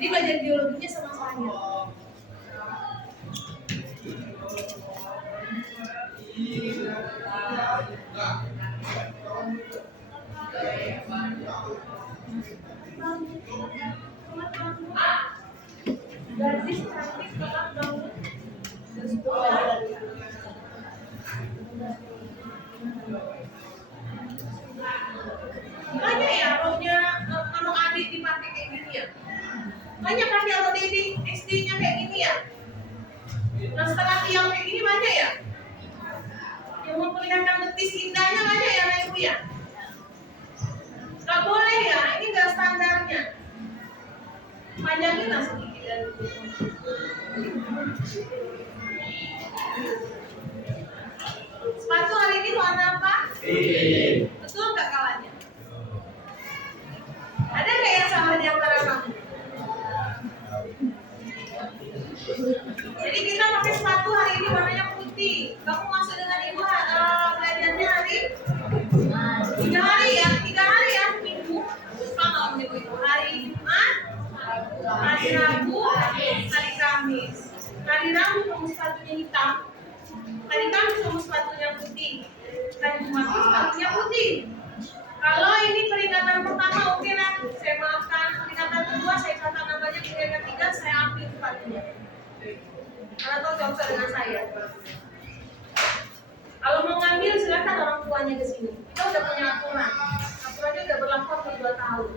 Jadi belajar biologinya sama saya. Gadis cantik banget banget. Banyak ya rohnya anak adik dipakai kayak gini ya. Banyak kan ya roh di SD-nya kayak gini ya. Nah setelah tiang kayak gini banyak ya. Yang memperlihatkan betis indahnya banyak ya ibu ya. Gak boleh ya, ini gak standarnya. Panjangin lah sedikit dari itu. Sepatu hari ini warna apa? Betul nggak kawannya? Ada nggak yang sama di antara kamu? Jadi kita pakai sepatu hari ini warnanya putih. Kamu masuk dengan ibu belajarnya hari 3 hari ya, 3 hari ya minggu. Kalau minggu itu hari Jumat, hari Rabu, hari Kamis. Hari Rabu kamu sepatunya hitam. Hari Kamis kamu sepatunya putih. Hari Jumat sepatunya putih. Kalau ini peringatan pertama oke lah, saya maafkan. Peringatan kedua saya catat namanya, peringatan ketiga saya ambil sepatunya. Karena tahu cocok dengan saya. Kalau mau ngambil silakan orang tuanya ke sini. Kita udah punya aturan. Aturannya udah berlaku hampir 2 tahun.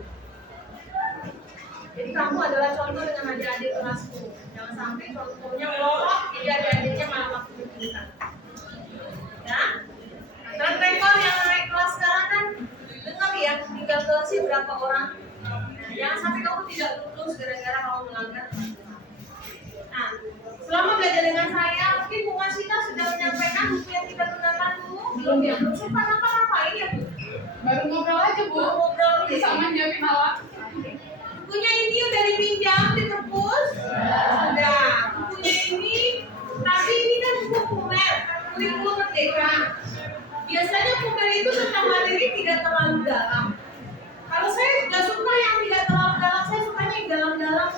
Jadi kamu adalah contoh dengan adik-adik kelasmu. Jangan sampai contohnya melorot, jadi adik-adiknya malah waktu ditingkat. Ya? Track record yang naik kelas sekarang kan dengar ya, tinggal seleksi berapa orang. Jangan sampai kamu tidak lulus gara-gara kamu melanggar. Nah, selama belajar dengan saya, mungkin Bu Masita sudah menyampaikan buku yang kita gunakan dulu. Belum ya? Belum sempat apa-apain ya Bu? Baru ngobrol aja Bu. Ngobrol sama Jamin Halak. Bukunya ini udah dipinjam di perpus? Sudah. Bukunya ini, tapi ini kan buku Pumer, kurikulum merdeka. Biasanya Pumer itu tentang materi tidak terlalu dalam. Kalau saya nggak suka yang tidak terlalu dalam, saya sukanya yang dalam-dalam.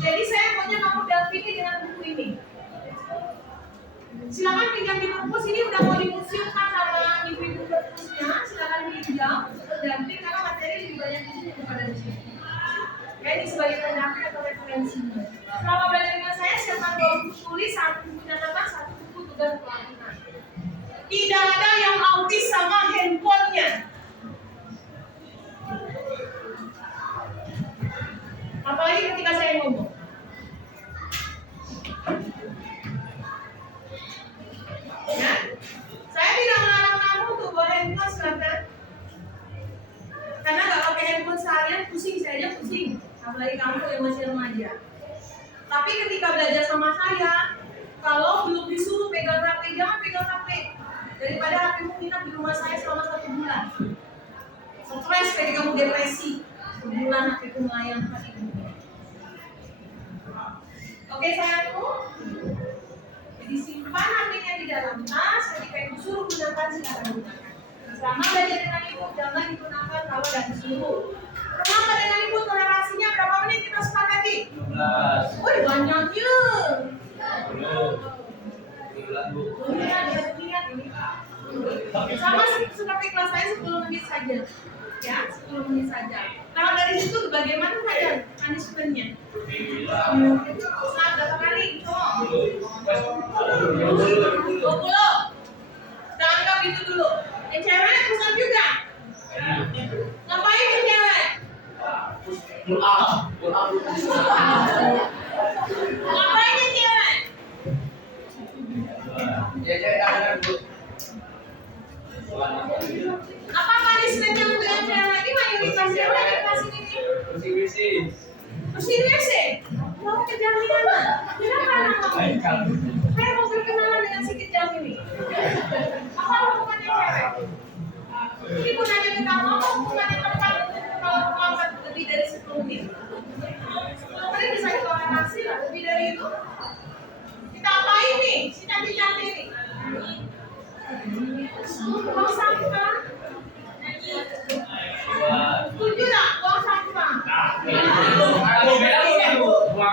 Jadi saya maunya kamu dampingi dengan buku ini. Silakan pinjam di perpus, ini udah mau dimuseumkan sama ibu-ibu perpusnya. Silakan pinjam untuk damping karena materi lebih banyak di sini daripada di sini. Ya, ini sebagai pendamping atau referensinya. Selama belajar dengan saya, silakan tulis 1 buku catatan, 1 buku tugas pelatihan. Tidak ada yang autis sama handphonenya. Apalagi ketika saya ngomong. Ya, saya tidak melarang kamu untuk bawa handphone silakan. Karena nggak pakai handphone seharian pusing, saya aja pusing. Apalagi kamu yang masih remaja. Tapi ketika belajar sama saya, kalau belum disuruh pegang HP, jangan pegang HP. Daripada HPmu nginap di rumah saya selama 1 bulan. Stres kayak kamu depresi. Sebulan HPku melayangkan ibu. Oke sayangku. Jadi simpan HP-nya di dalam tas. Ketika ibu suruh gunakan, silakan gunakan. Selama belajar dengan ibu, jangan digunakan kalau tidak disuruh. Kenapa dengan ibu toleransinya berapa menit kita sepakati? 12. Wih banyaknya. 10. Lihat ini. Sama seperti kelas saya 10 menit saja. Ya, 10 menit saja. Kalau dari situ bagaimana saja punishment-nya? Nah, berapa kali? 20. Udah anggap itu dulu. Yang cewek pusat juga. Ngapain yang cewek? Ngapain yang cewek? Apa punishment-nya untuk yang cewek? Ini mayoritas cewek dikasih ini. Bersih WC? Mau kejaminan? Kenapa anak mau? Saya mau berkenalan dengan si kejam ini. Apa hubungannya cewek? Ini gunanya ke kamu, apa hubungannya tempat kalau terlambat lebih dari 10 menit? 10 menit bisa ditoleransi lah, lebih dari itu. Kita apain nih, si cantik-cantik ini? Buang sampah. Setuju tak? Buang sampah.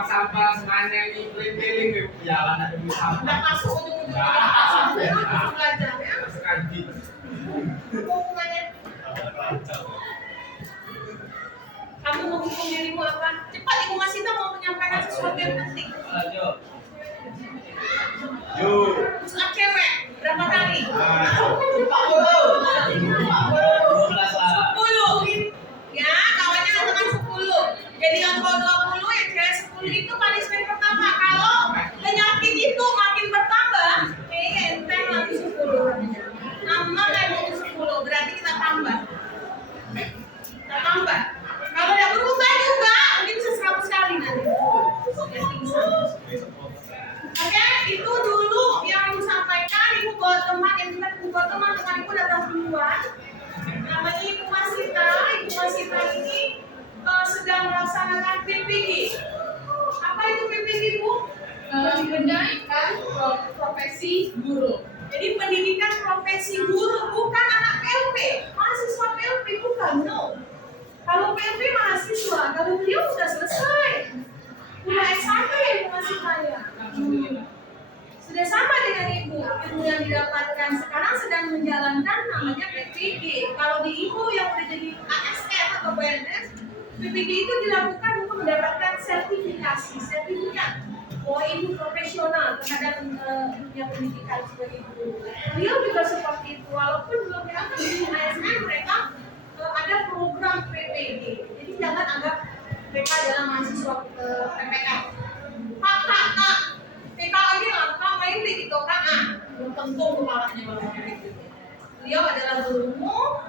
sampah semuanya ini keliling di jalan ada di sampah. Nggak masuk ujung-ujung belajar ya. Sekali. Hubungannya kamu mau hukum dirimu apa? Cepat Ibu Masita mau menyampaikan sesuatu yang penting. Ayo. Pusat cewek berapa kali? 12 lah. 10. Ya, kawannya teman 10. Jadi yang cowok 20, yang cewek 10 itu punishment pertama. Kalau penyakit itu makin bertambah, enteng lagi 10. Nambah lagi 10, berarti kita tambah. Kita tambah. Kalau tidak berubah juga, mungkin bisa 100 kali nanti. Ya, pingsan. Oke, itu dulu yang Ibu sampaikan. Ibu bawa teman, yang kita bawa teman-teman Ibu datang duluan. Namanya Ibu Masita. Ibu Masita ini sedang melaksanakan PPG. Apa itu PPG, Bu? Pendidikan profesi guru. Jadi pendidikan profesi guru, bukan anak PLP. Mahasiswa PLP bukan, no. Kalau PLP mahasiswa, kalau beliau sudah selesai. Udah S1 ya Ibu Masitanya. Sudah sama dengan Ibu. Ilmu yang didapatkan sekarang sedang menjalankan namanya PPG. Kalau di Ibu yang udah jadi ASN atau PNS, PPG itu dilakukan untuk mendapatkan sertifikat bahwa Ibu profesional terhadap dunia pendidikan sebagai guru. Beliau juga seperti itu, walaupun belum diangkat di ASN, mereka ada program PPG. Jadi jangan anggap mereka adalah mahasiswa PPK. Kak, TK lagi lah, Kak main di gitu kan? Belum tentu kepalanya baru gitu. Beliau adalah gurumu,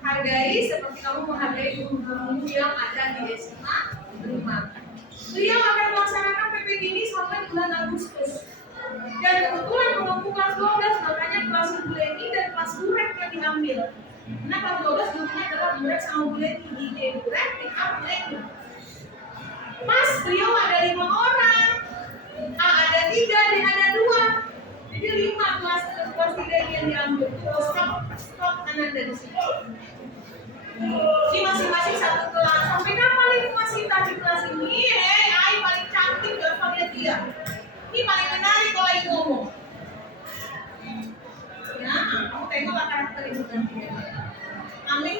hargai seperti kamu menghargai guru-gurumu yang ada di SMA 5. Beliau akan melaksanakan PPG ini sampai bulan Agustus. Dan kebetulan kelompok kelas 12, makanya kelas Bu Leni dan kelas Burek yang diambil. Karena kelas 12 gurunya adalah Burek sama Bu Leni, di Burek, di Bu Leni. Mas, beliau ada 5 orang. A ada 3, D ada 2. Jadi 5 kelas 3 yang diambil. Stop Ananda di sini. Di masing-masing satu kelas. Sampai kapan Ibu masih di kelas ini? Ai paling cantik, jangan lihat dia. Ini paling menarik kalau Ibu ngomong. Ya, kamu tengoklah karakter Ibu nanti. Amin.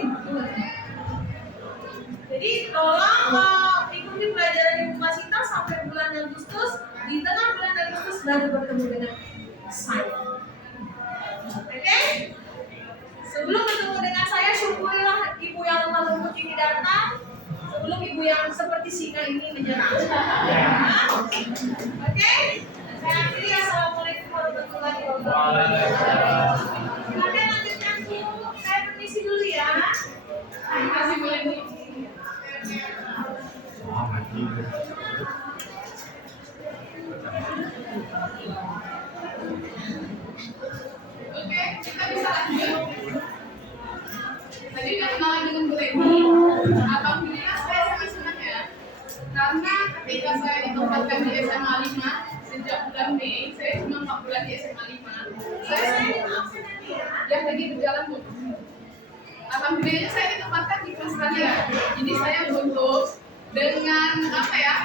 Jadi tolong ikuti pelajaran Ibu Masita sampai bulan Agustus. Di tengah bulan Agustus baru bertemu dengan saya. Oke? Sebelum bertemu dengan saya, syukurilah Ibu yang lemah lembut ini datang. Sebelum Ibu yang seperti singa ini menyerang. Oke? Saya akhiri. Assalamualaikum warahmatullahi wabarakatuh. Silakan lanjutkan Bu. Saya permisi dulu ya. Terima kasih Bu Leni. Oke, kita bisa lanjut. Tadi udah kenalan dengan Bu Leni. Alhamdulillah saya sangat senang ya. Karena ketika saya ditempatkan di SMA 5 sejak bulan Mei, saya cuma 4 bulan di SMA 5. Saya yang lagi berjalan Bu. Alhamdulillah saya ditempatkan di kelas kalian. Jadi saya beruntung dengan apa ya,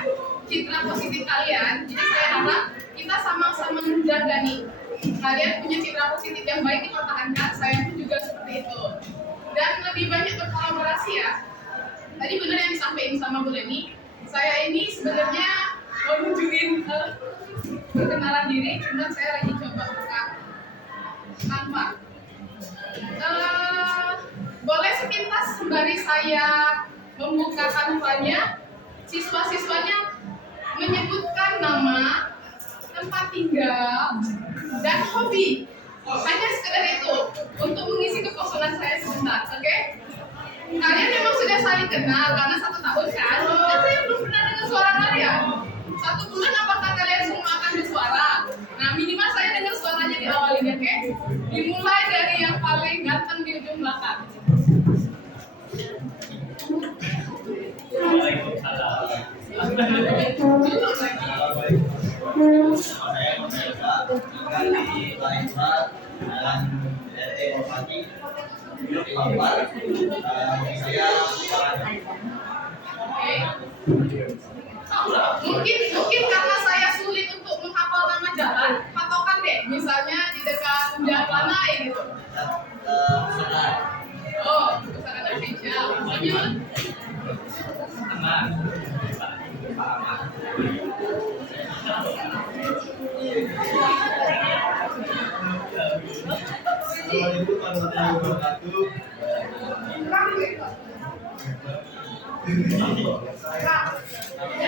citra positif kalian. Jadi saya harap kita sama-sama menjaga nih. Kalian punya citra positif yang baik dipertahankan, saya pun juga seperti itu. Dan lebih banyak berkolaborasi ya. Tadi benar yang disampaikan sama Bu Leni. Saya ini sebenarnya mau nunjukin perkenalan diri, cuma saya lagi coba buka tanpa. Boleh sepintas sembari saya membuka kanvanya, siswa-siswanya menyebutkan nama, tempat tinggal, dan hobi. Hanya sekedar itu untuk mengisi kekosongan saya sebentar, oke? Kalian memang sudah saling kenal karena 1 tahun kan? Dan saya belum pernah dengar suara kalian. 1 bulan apakah kalian semua akan bersuara? Nah minimal saya dengar suaranya di awal ini, oke? Dimulai dari yang paling ganteng di ujung belakang. Waalaikumsalam. Duduk lagi. Saya Melda, tinggal di Palembang dan dari Pati. Bapak, saya Oke. Mungkin Bu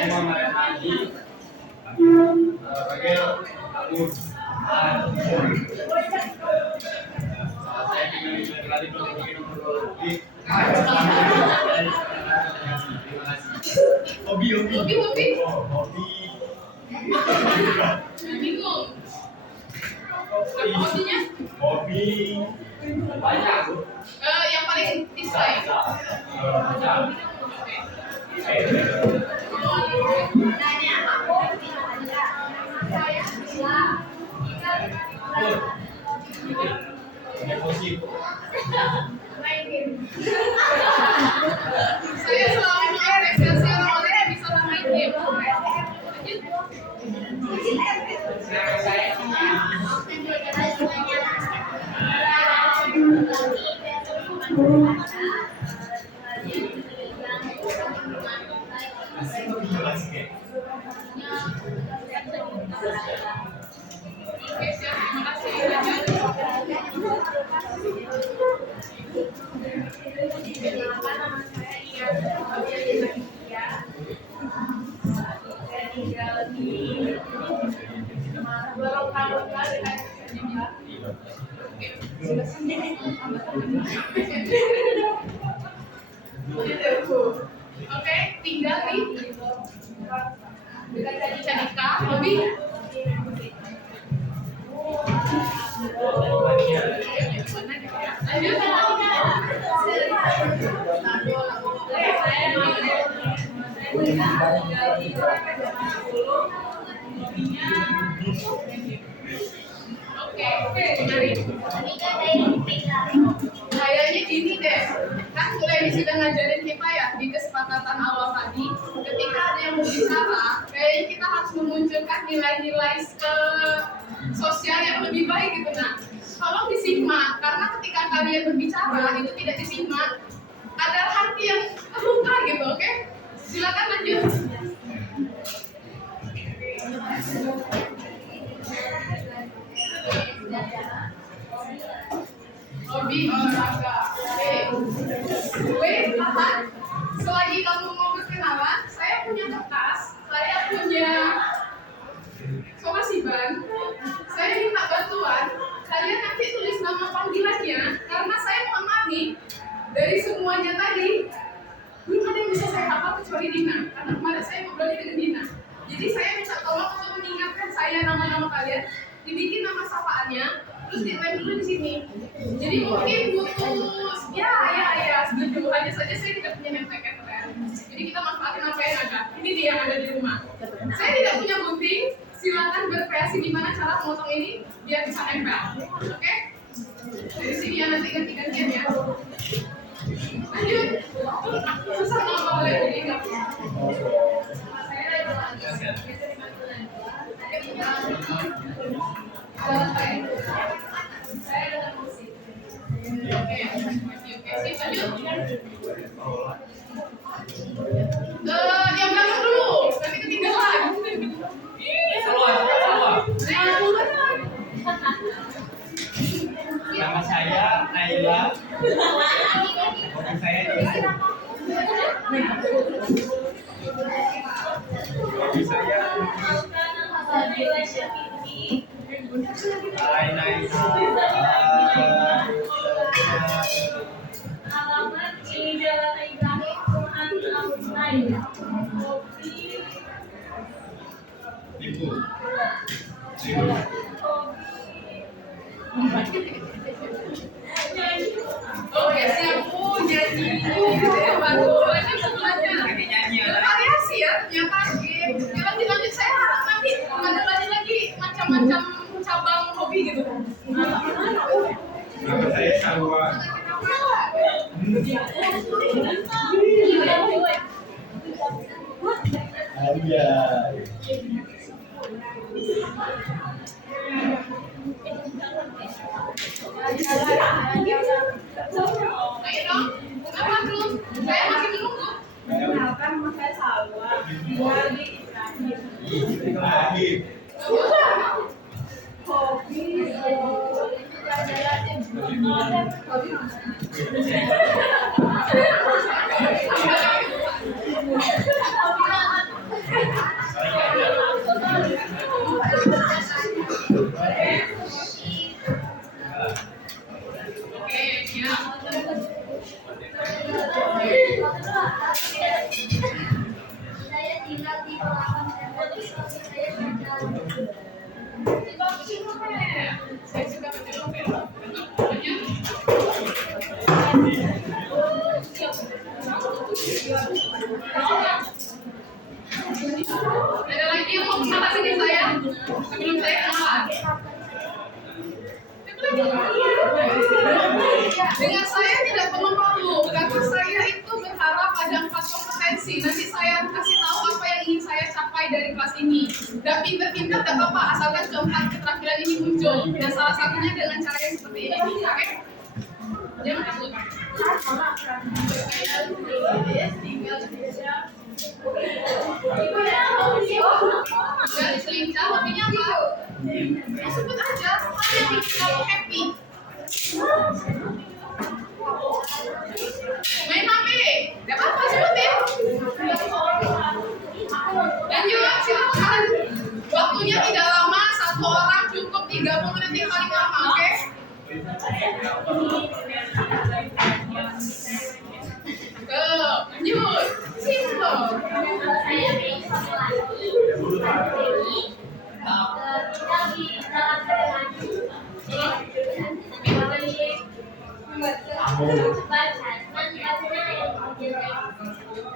mau main lagi. Bagel, kabur. Saya ingin lagi nomor 2. Hobi. Hobi. Hobi. Bingung. Hobinya? Hobi banyak. Yang paling dislike. Saya selalu mengapresiasi orang-orang yang bisa bermain game. Oke, siap. Terima kasih. Oke, tinggal nih. Cadika, hobi. Oke, mari. Kayaknya gini deh, kan mulai sudah ngajarin kita ya di kesepakatan awal tadi, ketika ada yang berbicara, kayaknya kita harus memunculkan nilai-nilai sosial yang lebih baik gitu. Nah, tolong disimak, karena ketika kalian berbicara itu tidak disimak, ada hati yang terluka gitu, oke? Silakan lanjut. Hobi olahraga. Gue tahan. Selagi kamu mau berkenalan, saya punya kertas, saya punya somasi ban. Saya minta bantuan. Kalian nanti tulis nama panggilannya, karena saya mohon maaf nih, dari semuanya tadi belum ada yang bisa saya hafal kecuali Dina, karena kemarin saya ngobrolnya dengan Dina. Jadi saya minta tolong untuk mengingatkan saya nama-nama kalian, dibikin nama sapaannya, terus dilem dulu di sini. Jadi mungkin butuh ya setuju. Hanya saja saya tidak punya name tag kan. Jadi kita manfaatin apa yang ada. Ini dia yang ada di rumah. Saya tidak punya gunting. Silakan berkreasi gimana cara memotong ini biar bisa nempel. Oke? Dari sini ya nanti ganti-gantian ya. Lanjut. Susah ngomong boleh jadi enggak? Yang belakang dulu, nanti ketinggalan. Nama saya Naila. Hobi saya Hai Naila. Alamat di Jalan Ibrahim Tuhan Al-Husain. Ibu. Oke, siap Bu, jadi baru aja semuanya. Bervariasi ya, ternyata. Lanjut saya harap nanti ada lagi macam-macam cabang hobi gitu. Nama saya Salwa. Ayo dong, kenapa belum? Saya masih menunggu. Kenalkan nama saya Salwa. Tinggal di Ibrahim. Hobi jalan-jalan di Saya suka baca novel. Lanjut. Ada lagi yang mau salah sini saya sebelum saya kenalan. Dengan saya tidak perlu malu karena saya itu berharap ada 4 kompetensi. Nanti saya kasih tahu apa yang ingin saya capai dari kelas ini. Dan pinter-pinter tidak apa-apa asalkan keempat keterampilan ini muncul. Dan salah satunya dengan cara yang seperti ini. Oke? Jangan takut. Dan selincah hobinya apa? Ya sebut aja, apa yang bikin kamu happy? Main HP, gak apa-apa sebutin. Lanjut, silakan. Waktunya tidak lama, 1 orang cukup 30 menit yang paling lama, oke? Lanjut, simple.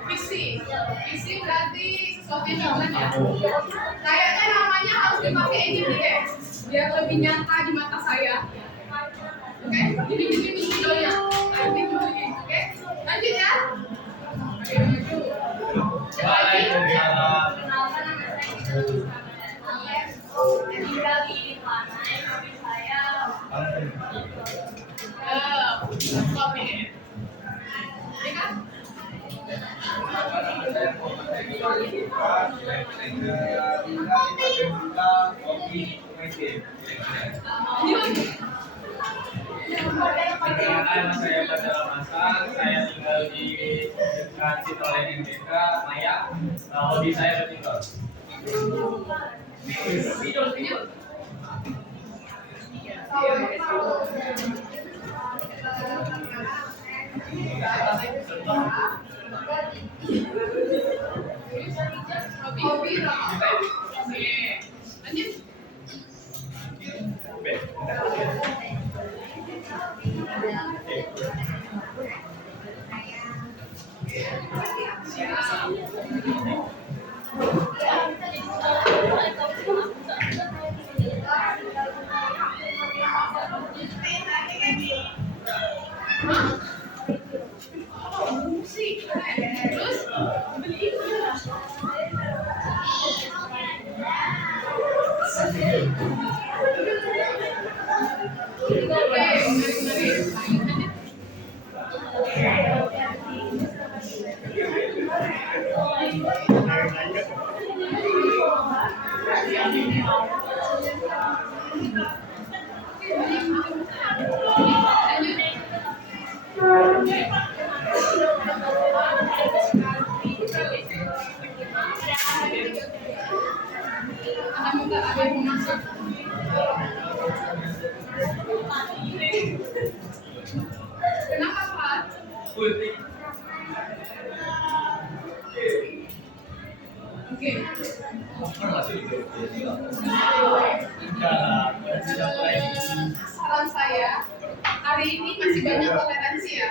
Visi berarti sesuatu yang jalan ya. Kayaknya namanya harus dipakai ini deh, biar lebih nyata di mata saya. Oke, ini videonya. Oke, lanjut ya. Ayo maju. Stop ini. Ini kan? Perkenalkan, saya Badara Masan, saya tinggal di dekat Citralen NBK, Maya. Hobi saya bertingkah. Hobi apa? Oke, lanjut. Musik, terus kenapa Pak? Oke. Saran saya, hari ini masih banyak toleransi ya.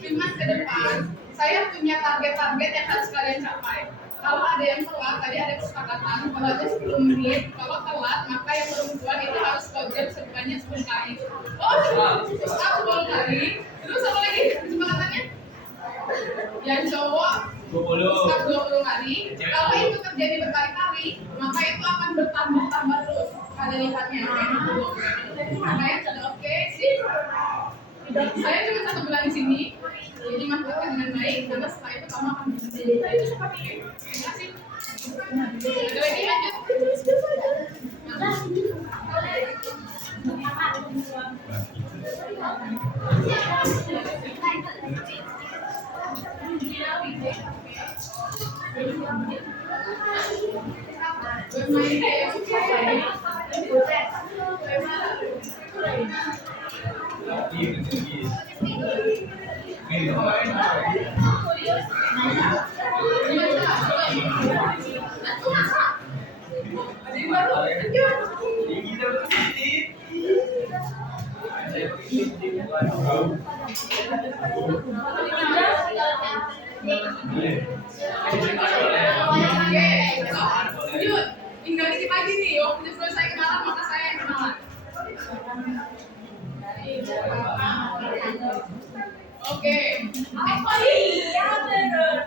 Cuma ke depan, saya punya target-target yang harus kalian capai. Kalau ada yang telat, tadi ada kesepakatan kalau ada 10 menit, kalau telat maka yang perempuan itu harus kojam sebanyak 10 kali. Oh, terus 10 kali. Terus apa lagi kesepakatannya? Yang cowok 20 kali. Kalau itu terjadi berkali-kali, maka itu akan bertambah terus kali lipatnya. Makanya sudah oke sih. Saya cuma 1 bulan di sini, jadi manfaatkan dengan baik karena setelah itu kamu akan bisa jadi itu seperti itu. Terima kasih. Ada lagi lanjut. Itu masa? Ada yang baru? Lanjut. Gigi terkejut. Oke, lanjut. Tinggal dikit lagi nih. Waktu selesai kenalan, maka saya yang kenalan. Oke. Apa iya bener?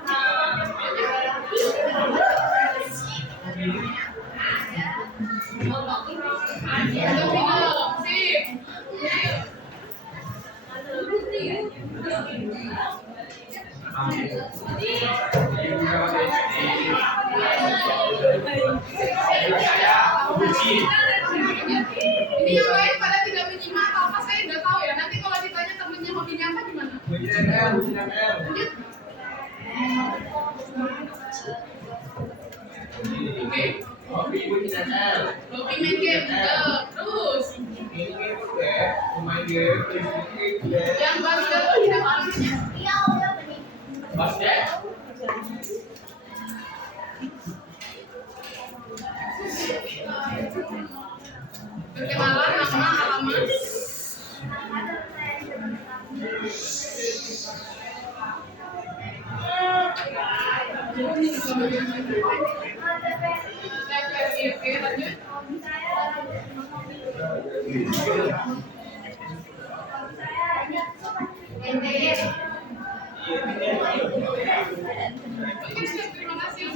Ada final, sip. Ini yang lain pada tidak menyimak atau apa saya nggak tahu ya. Nanti kalau ditanya temennya hobinya apa gimana? Lanjut. Oke. Hobi main game. Terus. Yang baru-baru tidak malunya. Basket. Perkenalan, nama, alamat. Oke, lanjut. Oke, siap, terima kasih.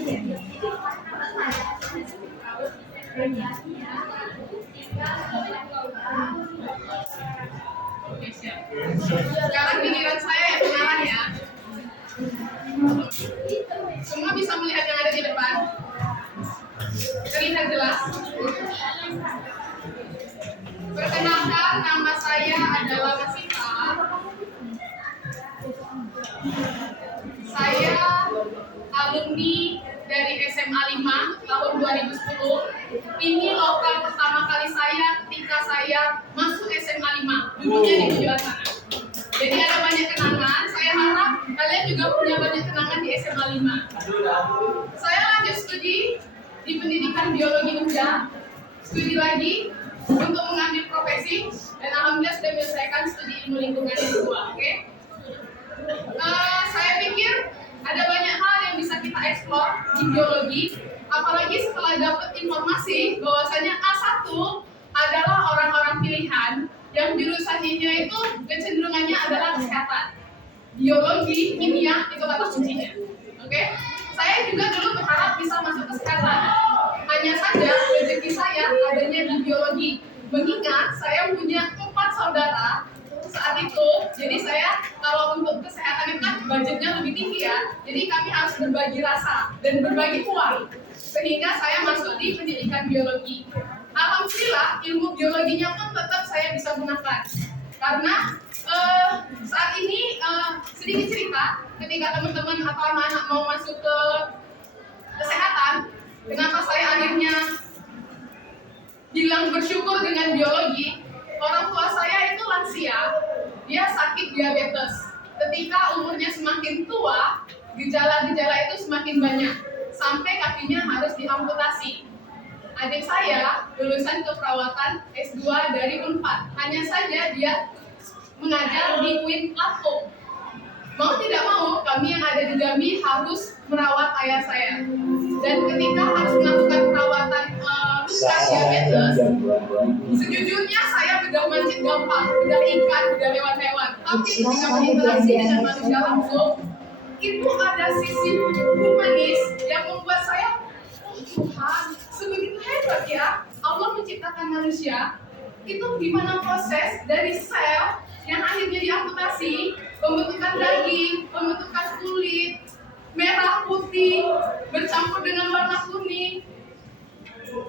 Oke, siap. Sekarang giliran saya ya kenalan ya. Semua bisa melihat yang ada di depan. Terlihat jelas. Perkenalkan, nama saya adalah Masita. Saya alumni dari SMA 5 tahun 2010. Ini lokal pertama kali saya ketika saya masuk SMA 5. Duduknya di tujuan sana. Jadi ada banyak kenangan. Saya harap kalian juga punya banyak kenangan di SMA 5. Saya lanjut studi di pendidikan biologi muda. Studi lagi untuk mengambil profesi dan alhamdulillah sudah menyelesaikan studi ilmu lingkungan yang kedua. Oke? Saya pikir ada banyak hal yang bisa kita eksplor di biologi, apalagi setelah dapat informasi bahwasanya A1 adalah orang-orang pilihan yang jurusannya itu kecenderungannya adalah kesehatan, biologi, kimia itu kata kuncinya. Oke? Saya juga dulu berharap bisa masuk kesehatan. Hanya saja rezeki saya adanya di biologi. Mengingat saya punya 4 saudara saat itu, jadi saya kalau untuk kesehatan itu kan budgetnya lebih tinggi ya, jadi kami harus berbagi rasa dan berbagi uang, sehingga saya masuk di pendidikan biologi. Alhamdulillah ilmu biologinya pun tetap saya bisa gunakan, karena saat ini sedikit cerita, ketika teman-teman atau anak-anak mau masuk ke kesehatan, kenapa saya akhirnya bilang bersyukur dengan biologi. Orang tua saya itu lansia, dia sakit diabetes. Ketika umurnya semakin tua, gejala-gejala itu semakin banyak, sampai kakinya harus diamputasi. Adik saya lulusan keperawatan S2 dari Unpad, hanya saja dia mengajar di UIN Lampung. Mau tidak mau, kami yang ada di Jambi harus merawat ayah saya. Dan ketika harus melakukan perawatan luka diabetes, sejujurnya saya bedah manjat gampang, bedah ikan, bedah hewan-hewan. Tapi ketika berinteraksi dengan manusia langsung, itu ada sisi humanis yang membuat saya, oh Tuhan, sebegitu hebat ya Allah menciptakan manusia. Itu gimana proses dari sel yang akhirnya diamputasi, pembentukan daging, pembentukan kulit, merah putih bercampur dengan warna kuning,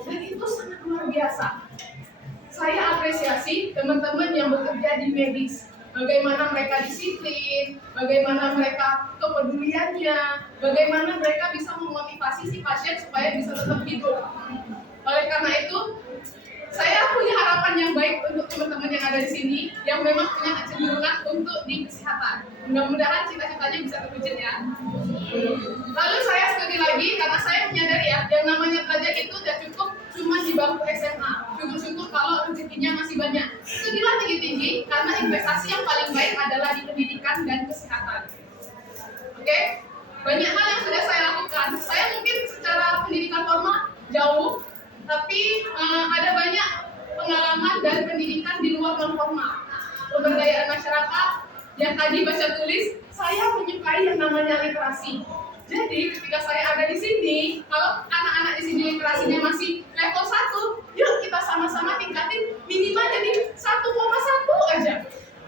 dan itu sangat luar biasa. Saya apresiasi teman-teman yang bekerja di medis, bagaimana mereka disiplin, bagaimana mereka kepeduliannya, bagaimana mereka bisa memotivasi si pasien supaya bisa tetap hidup. Oleh karena itu, saya punya harapan harapan yang baik untuk teman-teman yang ada di sini yang memang punya kecenderungan untuk di kesehatan. Mudah-mudahan cita-citanya bisa terwujud ya. Lalu saya sekali lagi, karena saya menyadari ya, yang namanya belajar itu tidak cukup cuma di bangku SMA. Syukur-syukur kalau rezekinya masih banyak. Pergilah tinggi-tinggi, karena investasi yang paling baik adalah di pendidikan dan kesehatan. Oke? Banyak hal yang sudah saya lakukan. Saya mungkin secara pendidikan formal jauh, tapi ada banyak pengalaman dan pendidikan di luar non formal. Pemberdayaan masyarakat, yang tadi baca tulis, saya menyukai yang namanya literasi. Jadi ketika saya ada di sini, kalau anak-anak di sini literasinya masih level 1, yuk kita sama-sama tingkatin minimal jadi 1,1 aja.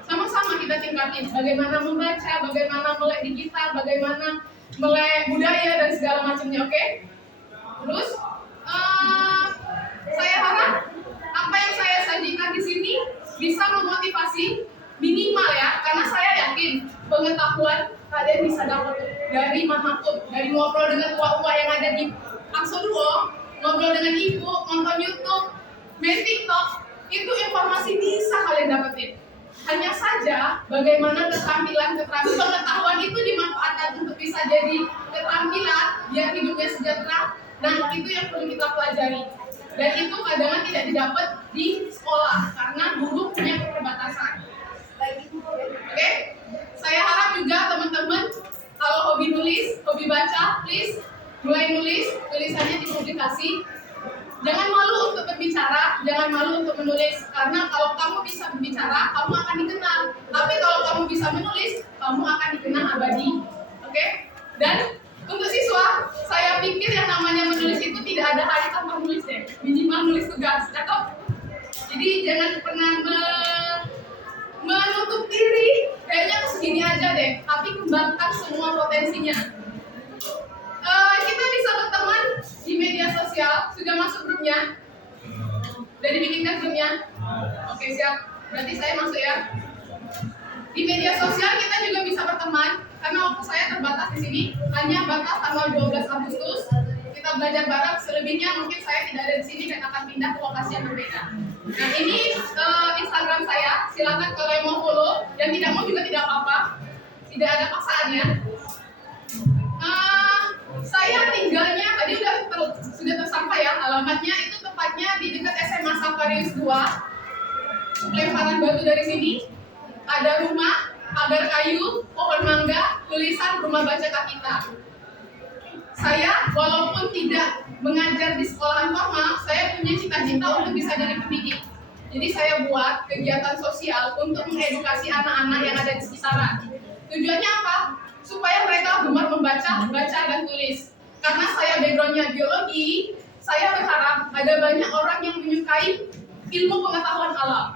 Sama-sama kita tingkatin bagaimana membaca, bagaimana melek digital, bagaimana melek budaya dan segala macamnya, oke? Terus saya harap apa yang saya sajikan di sini bisa memotivasi minimal ya, karena saya yakin pengetahuan kalian bisa dapat dari manapun, dari ngobrol dengan tua-tua yang ada di Aksoduo, ngobrol dengan ibu, nonton YouTube, main TikTok, itu informasi bisa kalian dapetin. Hanya saja bagaimana keterampilan pengetahuan itu dimanfaatkan untuk bisa jadi keterampilan biar hidupnya sejahtera. Nah, itu yang perlu kita pelajari. Dan itu kadang tidak didapat di sekolah karena guru punya keterbatasan. Oke? Saya harap juga teman-teman kalau hobi nulis, hobi baca, please mulai nulis, tulisannya dipublikasi. Jangan malu untuk berbicara, jangan malu untuk menulis. Karena kalau kamu bisa berbicara, kamu akan dikenal. Tapi kalau kamu bisa menulis, kamu akan dikenal abadi. Oke? Dan untuk siswa, saya pikir yang namanya menulis itu tidak ada hari tanpa menulis deh. Minimal nulis tugas, cakep? Jadi jangan pernah menutup diri, kayaknya segini aja deh. Tapi kembangkan semua potensinya. Kita bisa berteman di media sosial. Sudah masuk grupnya? Sudah dibikinkan grupnya? Oke, siap. Berarti saya masuk ya. Di media sosial kita juga bisa berteman. Karena waktu saya terbatas di sini, hanya batas tanggal 12 Agustus. Kita belajar bareng. Selebihnya mungkin saya tidak ada di sini dan akan pindah ke lokasi yang berbeda. Nah, ini Instagram saya. Silakan kalau yang mau follow. Yang tidak mau juga tidak apa-apa. Tidak ada paksaannya. Saya tinggalnya tadi sudah tersampai ya, alamatnya itu tepatnya di dekat SMA Safarius 2. Lemparan batu dari sini. Ada rumah, pagar kayu, pohon mangga, tulisan rumah baca kita. Saya walaupun tidak mengajar di sekolahan formal, saya punya cita-cita untuk bisa jadi pendidik. Jadi saya buat kegiatan sosial untuk mengedukasi anak-anak yang ada di sekitaran. Tujuannya apa? Supaya mereka gemar membaca, baca dan tulis. Karena saya backgroundnya biologi, saya berharap ada banyak orang yang menyukai ilmu pengetahuan alam.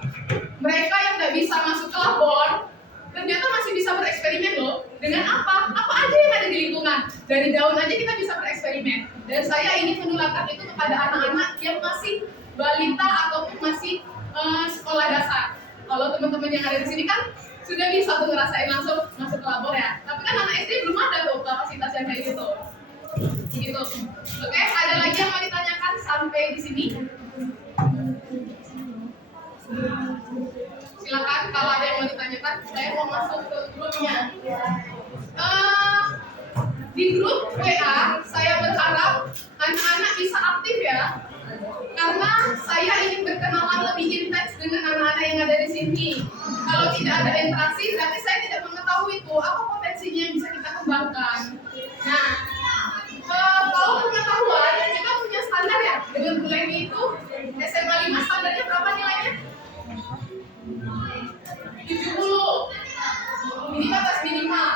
Mereka yang tidak bisa masuk ke labor, ternyata masih bisa bereksperimen loh. Dengan apa? Apa aja yang ada di lingkungan. Dari daun aja kita bisa bereksperimen. Dan saya ingin menularkan itu kepada anak-anak yang masih balita ataupun masih sekolah dasar. Kalau teman-teman yang ada di sini kan sudah bisa tuh ngerasain langsung masuk ke labor ya. Tapi kan anak SD belum ada tuh kapasitas yang kayak gitu. Gitu. Oke, ada lagi yang mau ditanyakan sampai di sini? Silakan kalau ada yang mau ditanyakan. Saya mau masuk ke grupnya. Di grup WA saya berharap anak-anak bisa aktif ya. Karena saya ingin berkenalan lebih intens dengan anak-anak yang ada di sini. Kalau tidak ada interaksi, berarti saya tidak mengetahui itu apa potensinya yang bisa kita kembangkan. Nah, kalau pengetahuan kita punya standar ya. Dengan bulannya itu SMA 5 standarnya berapa nilainya? 70. Ini batas minimal.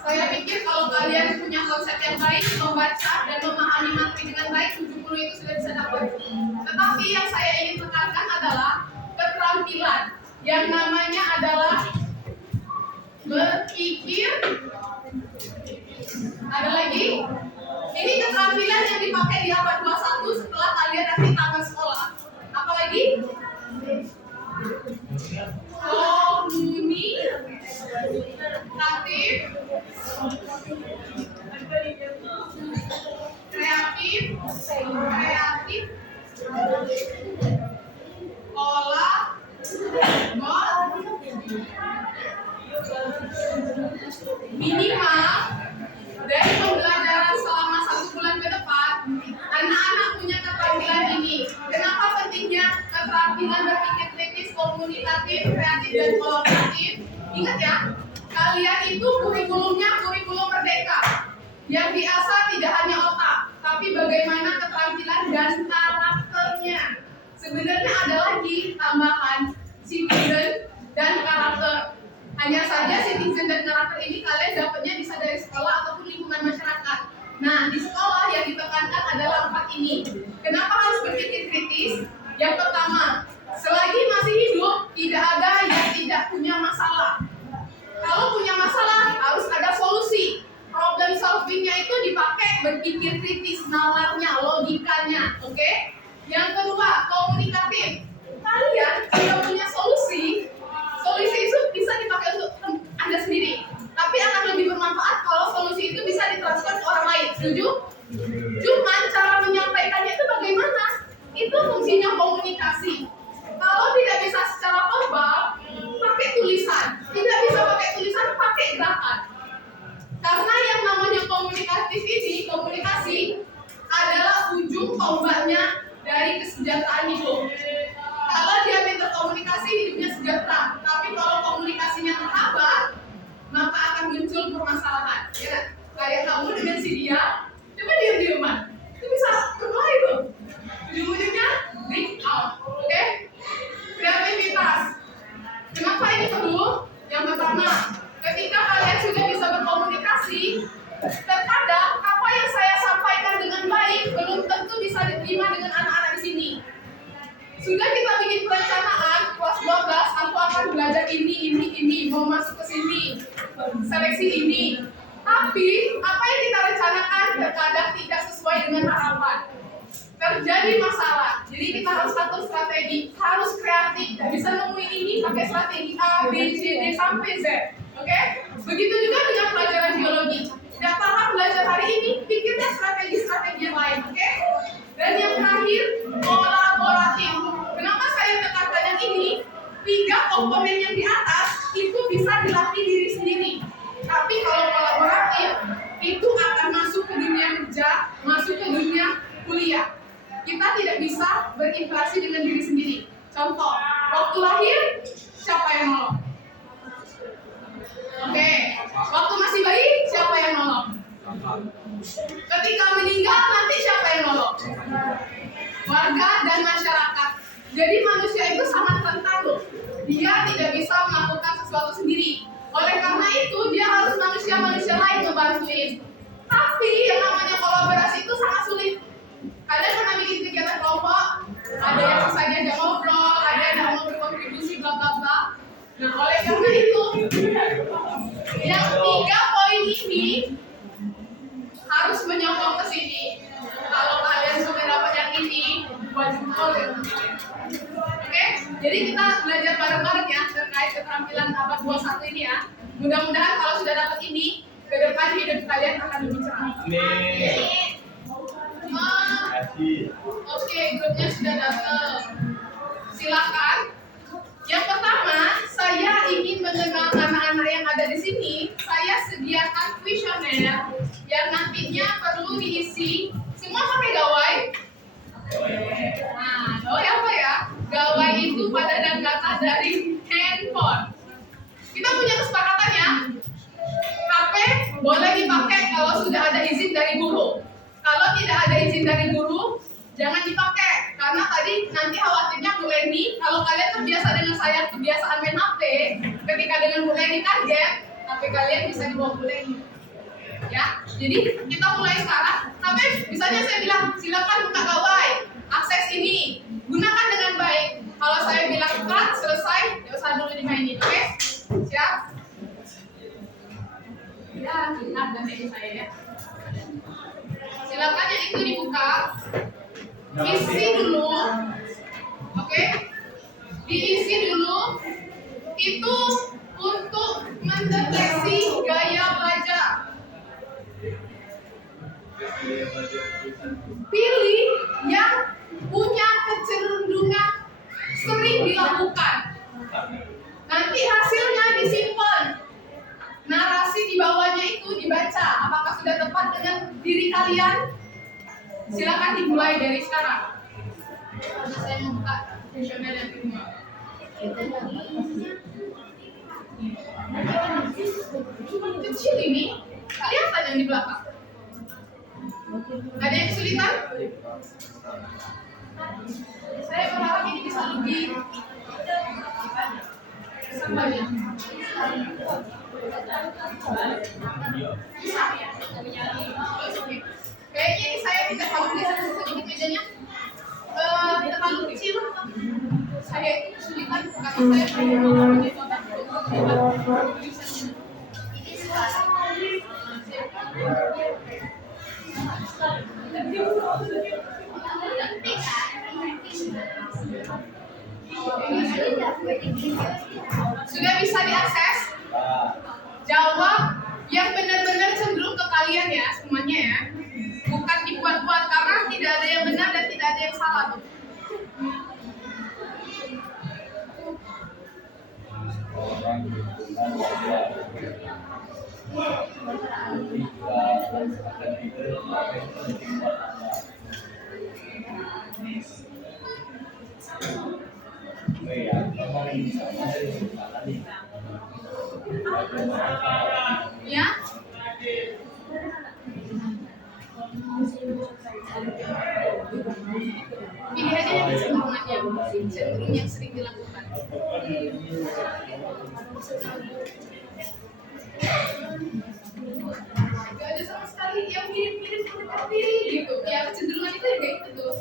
Saya pikir kalau kalian punya konsep yang baik, membaca dan memahami materi dengan baik, 70 itu sudah bisa dapat. Tetapi yang saya ingin tekankan adalah keterampilan yang namanya adalah berpikir. Ada lagi? Ini keterampilan yang dipakai di abad 21 setelah kalian nanti tamat sekolah. Apa lagi? Komunikatif, kreatif, olah anak-anak punya keterampilan ini. Kenapa pentingnya keterampilan berpikir kritis, komunikatif, kreatif, dan kolaboratif? Ingat ya, kalian itu kurikulumnya kurikulum merdeka. Yang diasah tidak hanya otak, tapi bagaimana keterampilan dan karakternya. Sebenarnya ada lagi tambahan citizen dan karakter. Hanya saja citizen dan karakter ini kalian dapatnya bisa dari sekolah ataupun lingkungan masyarakat. Nah, di sekolah yang ditekankan adalah 4 ini. Kenapa harus berpikir kritis? Yang pertama, selagi masih hidup, tidak ada yang tidak punya masalah. Kalau punya masalah, harus ada solusi. Problem solvingnya itu dipakai berpikir kritis, nalarnya, logikanya, oke? Yang kedua, komunikatif. Kalian sudah punya solusi itu bisa dipakai untuk Anda sendiri. Tapi akan lebih bermanfaat kalau solusi itu bisa ditransfer ke orang lain. Setuju? Cuman cara menyampaikannya itu bagaimana? Itu fungsinya komunikasi. Kalau tidak bisa secara verbal, pakai tulisan. Tidak bisa pakai tulisan, pakai gerakan. Karena yang namanya komunikasi adalah ujung tombaknya dari kesejahteraan hidup. Kalau dia pintar komunikasi, hidupnya sejahtera. Tapi kalau komunikasinya terhambat, maka akan muncul permasalahan. Ya, kayak kamu dengan si dia, coba diam-diaman. Itu bisa berkelahi tuh. Ujung-ujungnya break out. Oke? Kreativitas. Kenapa ini perlu? Yang pertama, ketika kalian sudah bisa berkomunikasi, terkadang apa yang saya sampaikan dengan baik belum tentu bisa diterima dengan anak-anak di sini. Sudah kita bikin perencanaan, kelas 12, aku akan belajar ini, mau masuk ke sini, seleksi ini. Tapi, apa yang kita rencanakan terkadang tidak sesuai dengan harapan. Terjadi masalah, jadi kita harus atur strategi, harus kreatif, tidak bisa nemuin ini pakai strategi A, B, C, D, sampai Z. Oke? Begitu juga dengan pelajaran biologi. Tidak paham belajar hari ini, pikirnya strategi-strategi yang lain. Oke? Dan yang terakhir, kolaboratif. Kenapa saya tekankan yang ini? 3 komponen yang di atas itu bisa dilatih diri sendiri. Tapi kalau kolaboratif, itu akan masuk ke dunia kerja, masuk ke dunia kuliah. Kita tidak bisa berinteraksi dengan diri sendiri. Contoh, waktu lahir, siapa yang nolong? Oke, waktu masih bayi, siapa yang nolong? Ketika meninggal, nanti siapa yang nolong? Warga dan masyarakat. Jadi manusia itu sangat rentan loh. Dia tidak bisa melakukan sesuatu sendiri. Oleh karena itu, dia harus manusia-manusia lain ngebantuin. Tapi yang namanya kolaborasi itu sangat sulit. Kalian pernah bikin kegiatan kelompok? Ada yang saja aja ngobrol, ada yang mau berkontribusi, bla bla bla. Nah, oleh karena itu, yang 3 poin ini harus menyokong ke sini. Kalau kalian sudah dapat yang ini, wajib kalian. Oke, jadi kita belajar bareng-bareng ya terkait keterampilan abad 21 ini ya. Mudah-mudahan kalau sudah dapat ini, ke depan hidup kalian akan lebih cerah. Oke, grupnya sudah datang. Silakan. Yang pertama, saya ingin mengenal anak-anak yang ada di sini. Saya sediakan kuesioner yang nantinya perlu diisi. Semua pakai gawai. Nah, gawai apa ya? Gawai itu pada data dari handphone. Kita punya kesepakatan ya. HP boleh dipakai kalau sudah ada izin dari guru. Kalau tidak ada izin dari guru, jangan dipakai. Karena tadi nanti khawatirnya Bu Leni, kalau kalian terbiasa dengan saya kebiasaan main HP, ketika dengan Bu Leni kaget, HP kalian bisa dibawa Bu Leni. Ya, jadi kita mulai sekarang. Tapi misalnya saya bilang, silakan buka gawai, akses ini, gunakan dengan baik. Kalau saya bilang cut, selesai, ya usah dulu dimainin, oke? Siap? Ya, benar dan saya ya. Silakan yang itu dibuka, isi dulu, oke? Diisi dulu. Itu untuk mendeteksi gaya belajar. Pilih yang punya kecenderungan sering dilakukan. Nanti hasilnya disimpan. Narasi di bawahnya itu dibaca. Apakah sudah tepat dengan diri kalian? Silakan dimulai dari sekarang. Karena saya mau buka kuesioner yang kedua. Kecil ini, kelihatan yang di belakang. Ada yang kesulitan? Saya berharap ini bisa lebih banyak. Bisa ya? Kayaknya ini saya tidak tahu bisa sedikit mejanya. Terlalu kecil. Saya itu kesulitan karena saya belum mencoba tulisannya. Sudah bisa diakses? Jawab yang benar-benar cenderung ke kalian ya semuanya ya. Bukan dibuat-buat karena tidak ada yang benar dan tidak ada yang salah tuh. Ya? Pilih aja yang cenderung yang sering dilakukan. Gak ada sama sekali yang mirip-mirip seperti gitu. Ya kecenderungan itu ya kayak gitu tuh.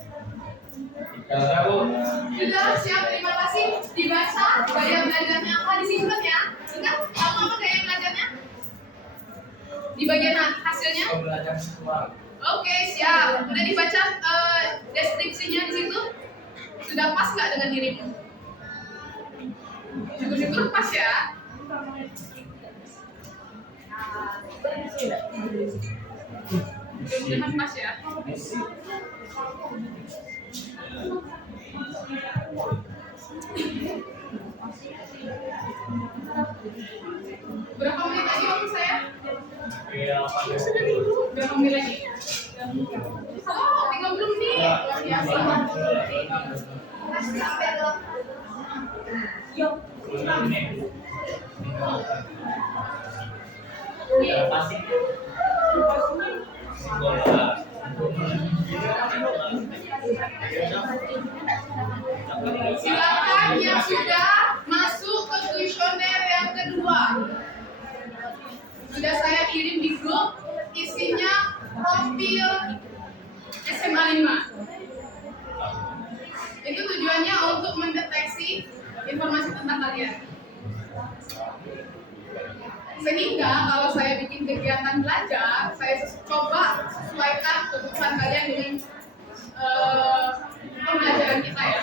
Sudah siap, terima kasih. Dibaca gaya belajarnya apa, disimpan ya. Ingat apa gaya belajarnya? Di bagian hasilnya? Oke, siap. Udah dibaca deskripsinya di situ? Sudah pas nggak dengan dirimu? Syukur-syukur pas ya. Mudah-mudahan pas ya. Berapa menit lagi waktu saya? Berapa menit lagi? Oh, 30 menit. Luar biasa. Silakan yang sudah masuk ke kuesioner yang kedua. Sudah saya kirim di grup, isinya profil SMA 5. Itu tujuannya untuk mendeteksi informasi tentang kalian. Sehingga kalau saya bikin kegiatan belajar, saya coba sesuaikan kebutuhan kalian dengan pembelajaran kita ya.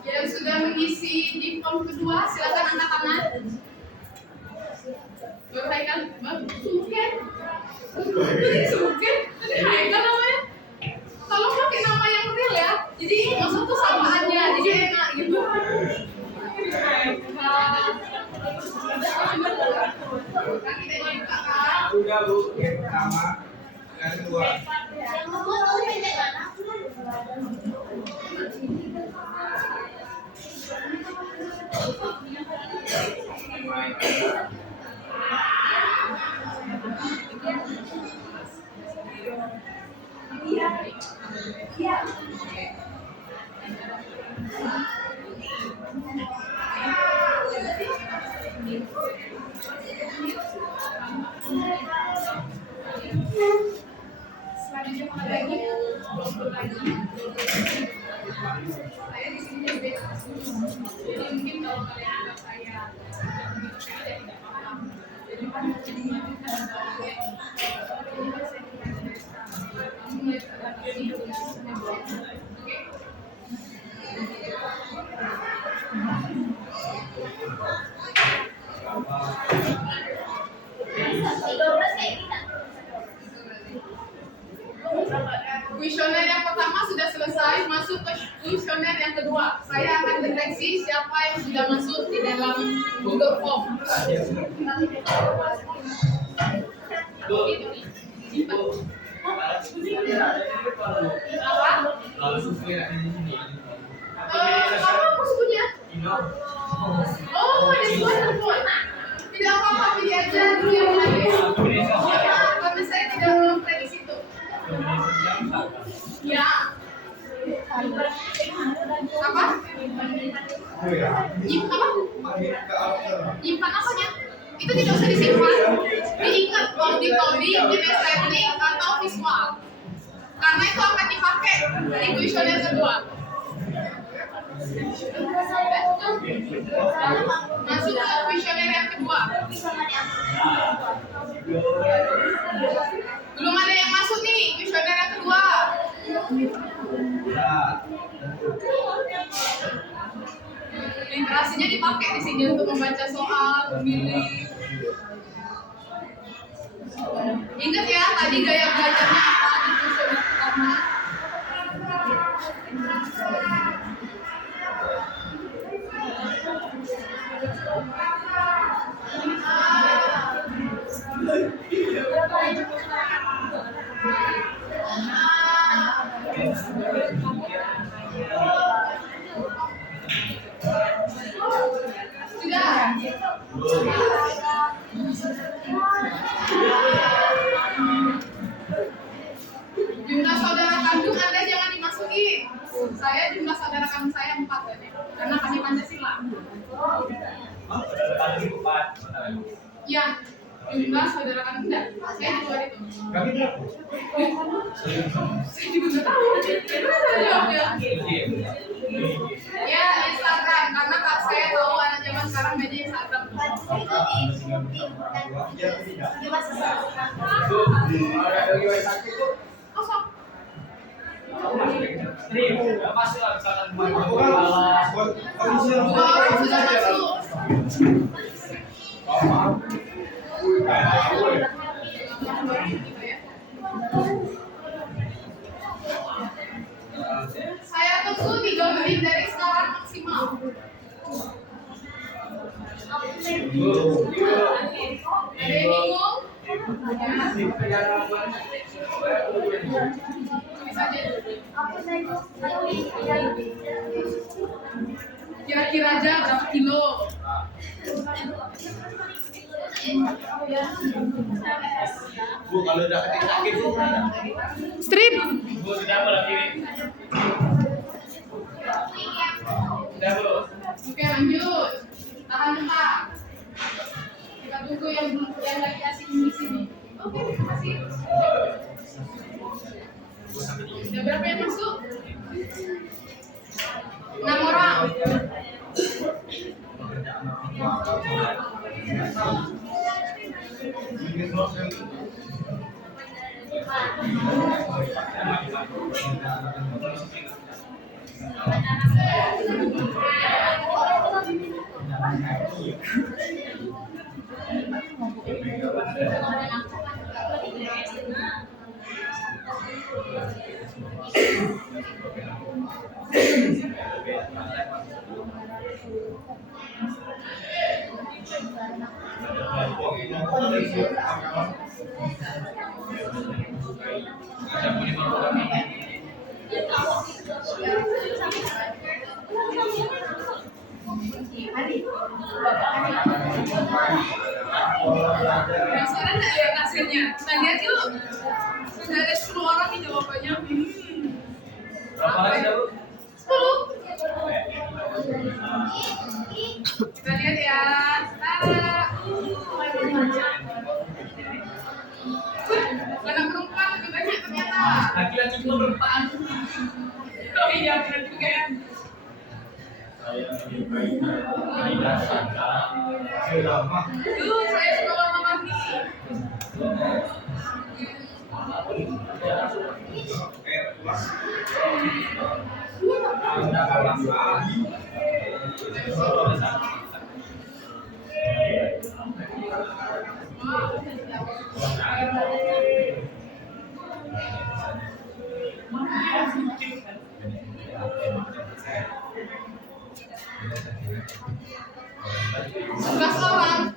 Yang sudah mengisi di form kedua, silakan angkat tangan. Berkaitan, Suken. Suken, ini Haikal namanya. Tolong pakai nama yang real ya. Jadi maksud tuh samaannya, jadi enak gitu. Udah Bu, yang pertama, yang kedua. Kuesioner yang pertama sudah selesai, masuk ke kuesioner yang kedua. Saya akan deteksi siapa yang sudah masuk di dalam Google Form. Apa? Apa maksudnya? Oh, ada suara. Tidak apa-apa, pilih aja dulu yang lain. Karena saya tidak memprediksi itu. Ya. Apa? Nyimpan apanya? Itu tidak usah disimpan. Diingat auditori, image learning, atau visual. Karena itu akan dipakai di kuesioner kedua. Masuk ke kuesioner yang kedua. Belum ada yang masuk nih kuesioner yang kedua. Literasinya dipakai di sini untuk membaca soal, memilih. Ingat ya, tadi gaya belajarnya apa di kuesioner pertama. Jumlah saudara kandung Anda jangan dimasukin. Saya jumlah saudara kandung saya 4 karena kami Pancasila. Ya, jumlah saudara kandung enggak. Saya di luar itu. Kami berapa? Saya juga nggak tahu. Gimana jawabnya? Ya, Instagram karena saya tahu anak zaman sekarang banyak Instagram. Kosong. Dua orang sudah masuk. Saya tunggu 3 menit dari sekarang maksimal. Ada yang bingung? Tulis aja. Kira-kira aja berapa kilo? Bu, kalau udah sakit bu. Strip. Bu, sudah boleh kiri. Sudah bu. Oke, lanjut. Tahan Pak. Kita tunggu yang lagi asing di sini. Oke, terima kasih. Udah berapa yang masuk? 6 orang. Penasaran nggak lihat hasilnya? Kita lihat yuk. Sudah ada 10 orang nih jawabannya. Berapa lagi dah bu? 10. Kita lihat ya. Anak perempuan lebih banyak ternyata. Laki-laki cuma berempat. Oh iya, benar juga ya. Saya suka warna-warni. Sebelas orang.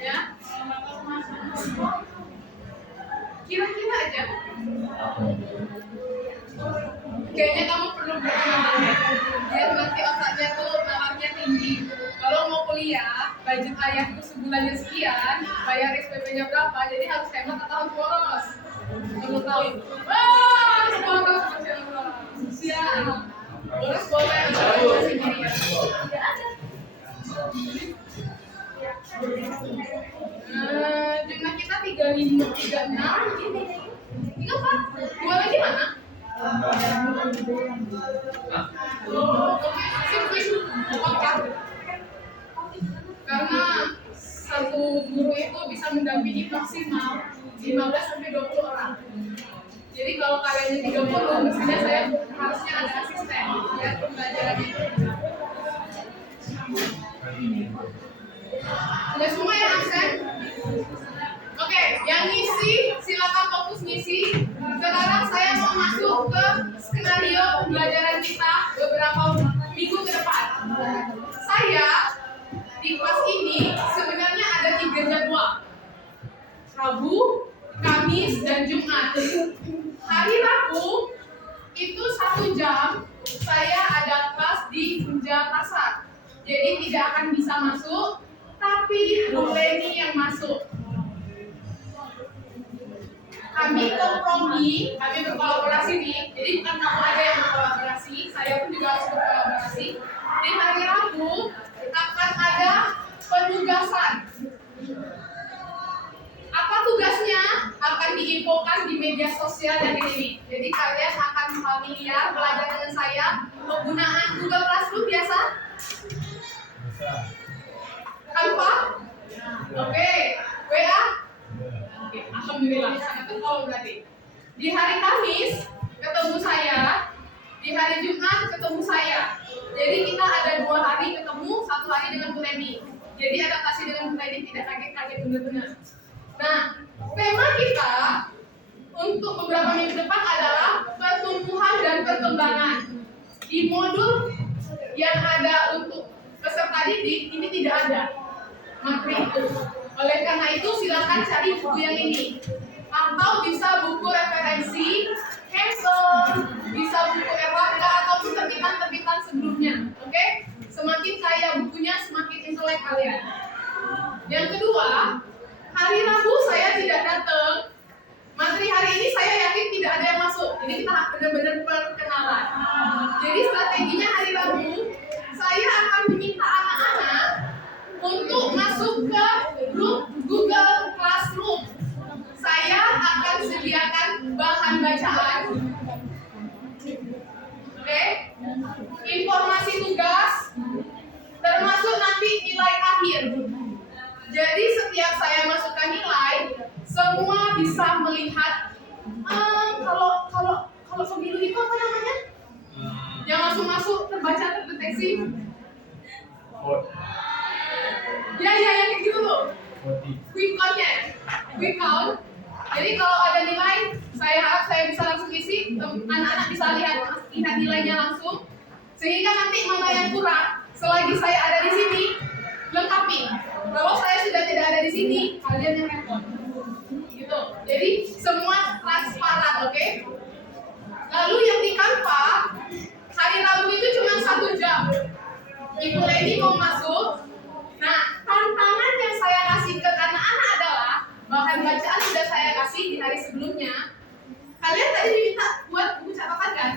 Ya. Kira-kira aja. Kayaknya kamu perlu berkenalan ya, biar nanti otaknya tuh nalarnya tinggi. Kalau mau kuliah, budget ayahku sebulannya sekian, bayar SPP-nya berapa, jadi harus hemat atau harus boros. Kamu tahu? Wah, boros masih Allah. Siap. Boros boleh, masih diri ya. Jumlah kita 35, 36, 34. Dua lagi mana? Karena satu guru itu bisa mendampingi maksimal 15-20 orang. Jadi kalau kalian 30, mestinya saya harusnya ada asisten ya pembelajaran itu. Udah semua yang absen? Oke, yang ngisi silakan fokus ngisi. Sekarang saya mau masuk ke skenario pembelajaran kita beberapa minggu ke depan. Saya di kelas ini sebenarnya ada 3 jadwal: Rabu, Kamis, dan Jumat. Hari Rabu itu 1 jam saya ada kelas di Unja Pasar. Jadi tidak akan bisa masuk, tapi Bu Leni yang masuk. Kami kompromi, kami berkolaborasi nih. Jadi bukan kamu aja yang berkolaborasi, saya pun juga harus berkolaborasi. Di hari Rabu akan ada penugasan. Apa tugasnya? Akan diinfokan di media sosial dan ini. Jadi kalian akan familiar belajar dengan saya penggunaan Google Classroom biasa. Canva? Oke. WA? Oke, alhamdulillah sangat tahu berarti. Di hari Kamis ketemu saya, di hari Jumat ketemu saya. Jadi kita ada 2 hari ketemu, 1 hari dengan Bu Leni. Jadi adaptasi dengan Bu Leni tidak kaget-kaget benar-benar. Nah, tema kita untuk beberapa minggu depan adalah pertumbuhan dan perkembangan. Di modul yang ada untuk peserta didik ini tidak ada materi itu. Oleh karena itu silakan cari buku yang ini, atau bisa buku referensi handphone, bisa buku Erlangga atau terbitan-terbitan sebelumnya. Oke? Semakin kaya bukunya, semakin intelek kalian. Yang kedua, hari Rabu saya tidak datang. Materi hari ini saya yakin tidak ada yang masuk. Jadi kita benar-benar perkenalan. Jadi strateginya hari Rabu saya akan meminta anak-anak untuk masuk ke grup Google Classroom. Saya akan sediakan bahan bacaan, oke? Informasi tugas, termasuk nanti nilai akhir. Jadi setiap saya masukkan nilai, semua bisa melihat. Kalau pemilu itu apa namanya? Yang langsung masuk terbaca terdeteksi. Ya kayak gitu tuh. Quick count. Jadi kalau ada nilai, saya harap saya bisa langsung isi, anak-anak bisa lihat nilainya langsung, sehingga nanti mana yang kurang, selagi saya ada di sini, lengkapi. Kalau saya sudah tidak ada di sini, kalian yang repot. Gitu. Jadi semua transparan, oke? Lalu yang di Canva, hari Rabu itu cuma 1 jam. Ibu Leni mau masuk. Nah, tantangan yang saya kasih ke anak-anak adalah bahan bacaan sudah saya kasih di hari sebelumnya. Kalian tadi diminta buat buku catatan kan?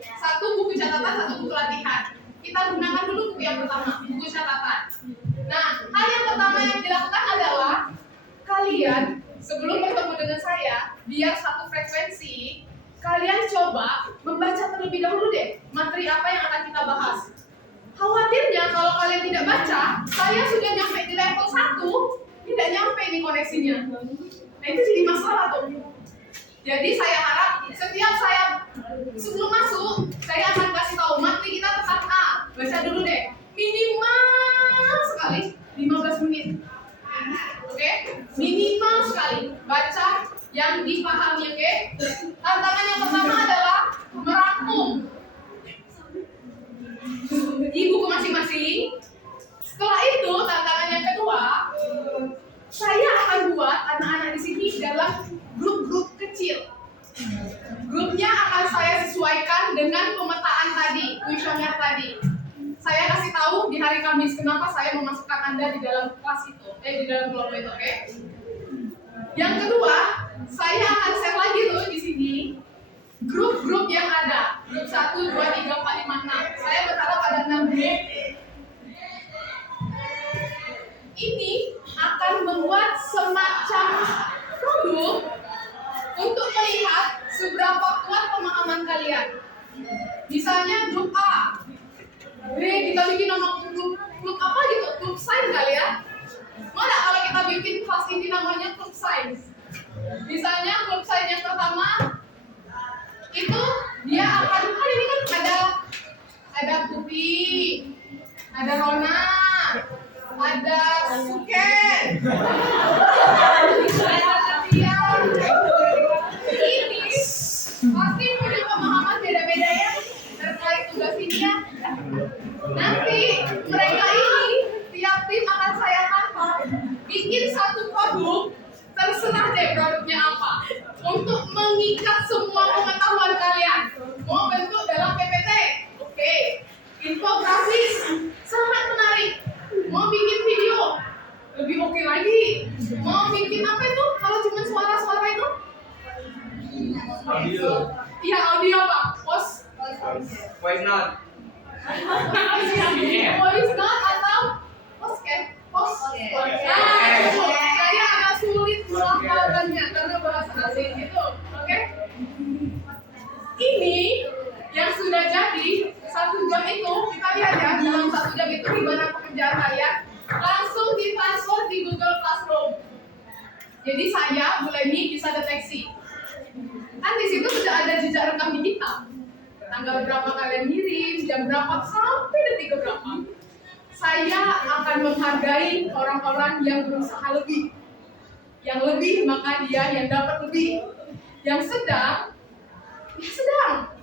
1 buku catatan, 1 buku latihan. Kita gunakan dulu buku yang pertama, buku catatan. Nah, hal yang pertama yang dilakukan adalah kalian sebelum bertemu dengan saya, biar satu frekuensi, kalian coba membaca terlebih dahulu deh materi apa yang akan kita bahas. Khawatirnya kalau kalian tidak baca, saya sudah nyampe di level 1, tidak nyampe nih koneksinya. Nah itu jadi masalah tuh. Jadi saya harap setiap saya sebelum masuk, saya akan kasih tahu materi kita tentang A. Baca dulu deh. Minimal sekali 15 menit. Oke? Minimal sekali baca yang dipahami, oke? Tantangan yang pertama adalah merangkum di buku masing-masing. Setelah itu, tantangan yang kedua, saya akan buat anak-anak di sini dalam grup-grup kecil. Grupnya akan saya sesuaikan dengan pemetaan tadi, kuesioner tadi. Saya kasih tahu di hari Kamis kenapa saya memasukkan Anda di dalam kelas itu, di dalam kelompok itu, oke? Yang kedua, saya akan share lagi tuh di sini grup-grup yang ada. Grup 1, 2, 3, 4, 5, 6. Saya berharap ada 6 grup. Ini akan membuat semacam produk untuk melihat seberapa kuat pemahaman kalian. Misalnya grup A. Kita bikin nama grup apa gitu? Grup sains kali ya? Mana kalau kita bikin kelas ini namanya grup sains? Misalnya grup sains yang pertama itu dia akan ini kan ada Pupi, ada Rona, ada Suken, ada Tia. Ini pasti punya pemahaman beda-beda ya terkait tugas ini ya. Nanti mereka ini tiap tim akan saya tangkap bikin satu produk, terserah deh produknya apa, untuk mengikat semua pengetahuan kalian. Mau bentuk dalam PPT, oke. Infografis sangat menarik. Mau bikin video, lebih oke lagi. Mau bikin apa itu? Kalau cuma suara-suara itu? Audio. Iya, audio Pak. Post. Voice note. Voice note atau post kan? Post. Saya agak sulit melafalkannya karena bahasa asing itu, oke? Ini yang sudah jadi 1 jam itu, kita lihat ya dalam 1 jam itu gimana pekerjaan kalian, langsung ditransfer di Google Classroom. Jadi saya mulai ini bisa deteksi. Kan di situ sudah ada jejak rekam digital. Tanggal berapa kalian ngirim, jam berapa, sampai detik berapa. Saya akan menghargai orang-orang yang berusaha lebih. Yang lebih, maka dia yang dapat lebih. Yang sedang, ya sedang.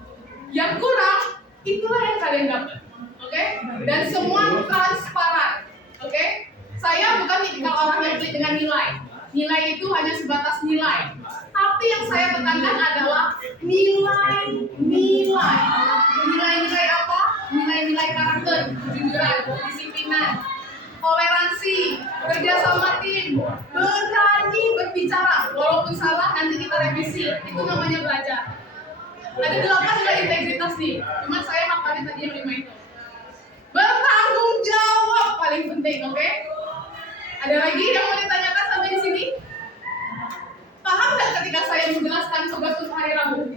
Yang kurang, itulah yang kalian dapat. Oke? Dan semua transparan. Oke? Saya bukan tipikal orang yang pelit dengan nilai. Nilai itu hanya sebatas nilai. Tapi yang saya tekankan adalah nilai-nilai. Nilai-nilai apa? Nilai-nilai karakter, kejujuran, kedisiplinan, toleransi, kerjasama tim, berani berbicara. Walaupun salah nanti kita revisi. Itu namanya belajar. Ada 8 nilai integritas nih. Cuma saya hafalin tadi yang 5 itu. Bertanggung jawab paling penting, oke? Ada lagi yang mau ditanyakan sampai di sini? Paham nggak ketika saya menjelaskan tugas untuk hari Rabu?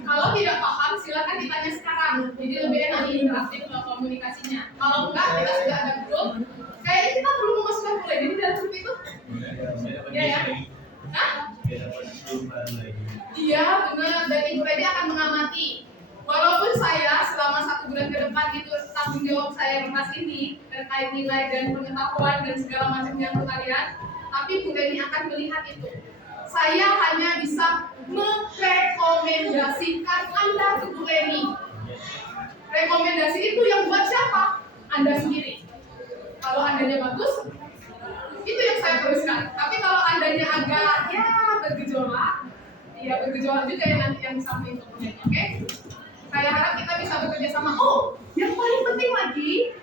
Kalau tidak paham, silakan ditanya sekarang. Jadi lebih enak interaktif komunikasinya. Kalau enggak, kita sudah ada grup. Kayaknya kita perlu memasukkan mulai. Jadi dalam grup itu, iya ya? Hah? Iya, benar. Dan Ibu Redi akan mengamati. Walaupun saya selama 1 bulan ke depan itu tanggung jawab saya di kelas ini terkait nilai dan pengetahuan dan segala macamnya untuk kalian, tapi Bu Reni akan melihat itu. Saya hanya bisa merekomendasikan Anda ke Bu Reni. Rekomendasi itu yang buat siapa? Anda sendiri. Kalau Andanya bagus, itu yang saya teruskan. Tapi kalau Andanya agak bergejolak, ya bergejolak juga ya nanti yang disampaikan untuk Bu Reni, oke? Saya harap kita bisa bekerja sama. Oh, yang paling penting lagi,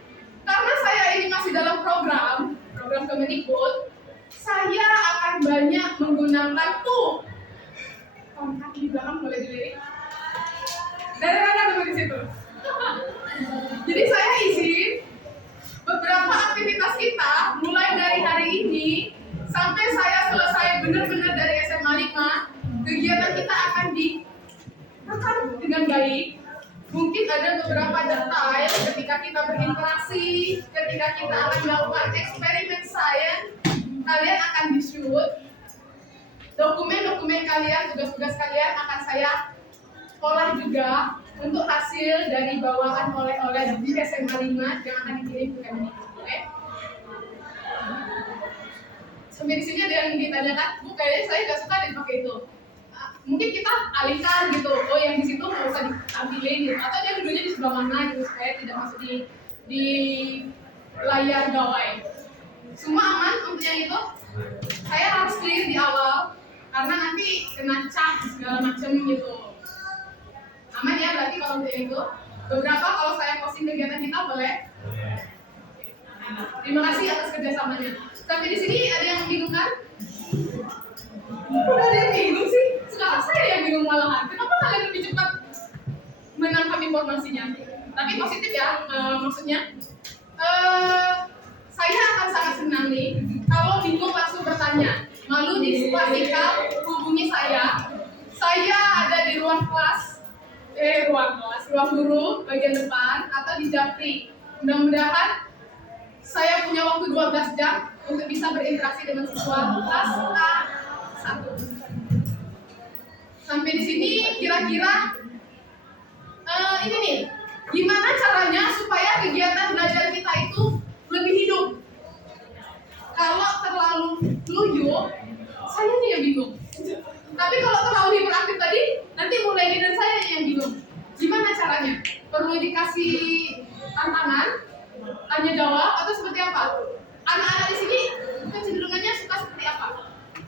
karena saya ini masih dalam program Kemendikbud, saya akan banyak menggunakan kontak di belakang boleh dilirik. Dari mana tuh di situ? Jadi saya izin beberapa aktivitas kita mulai dari hari ini sampai saya selesai benar-benar dari SMA 5, kegiatan kita akan direkam dengan baik. Mungkin ada beberapa detail ketika kita berinteraksi, ketika kita akan melakukan eksperimen sains, kalian akan di-shoot. Dokumen-dokumen kalian, tugas-tugas kalian akan saya olah juga untuk hasil dari bawaan oleh-oleh di SMA 5 yang akan dikirim ke kami. Oke? Sampai di sini ada yang ditanyakan, Bu, kayaknya saya nggak suka dipakai itu. Mungkin kita alihkan gitu, oh yang di situ nggak usah ditampilin gitu, atau dia duduknya di sebelah mana gitu supaya tidak masuk di layar gawai. Semua aman untuk yang itu. Saya harus clear di awal karena nanti kena cap segala macam gitu. Aman ya berarti kalau untuk itu. Beberapa kalau saya posting kegiatan kita boleh. Terima kasih atas kerjasamanya. Sampai di sini ada yang bingung kan? Udah ada yang bingung sih. Sekarang saya yang bingung malahan. Kenapa kalian lebih cepat menangkap informasinya? Tapi positif ya, maksudnya. Saya akan sangat senang nih kalau bingung langsung bertanya. Malu dispasikan, hubungi saya. Saya ada di ruang guru bagian depan atau di Japri. Mudah-mudahan saya punya waktu 12 jam untuk bisa berinteraksi dengan siswa kelas A1. Sampai di sini kira-kira ini nih, gimana caranya supaya kegiatan belajar kita itu lebih hidup? Kalau terlalu loyo, saya nih yang bingung. Tapi kalau terlalu hiperaktif tadi, nanti mulai dan saya yang bingung. Gimana caranya? Perlu dikasih tantangan? Tanya jawab atau seperti apa? Anak-anak di sini kecenderungannya suka seperti apa?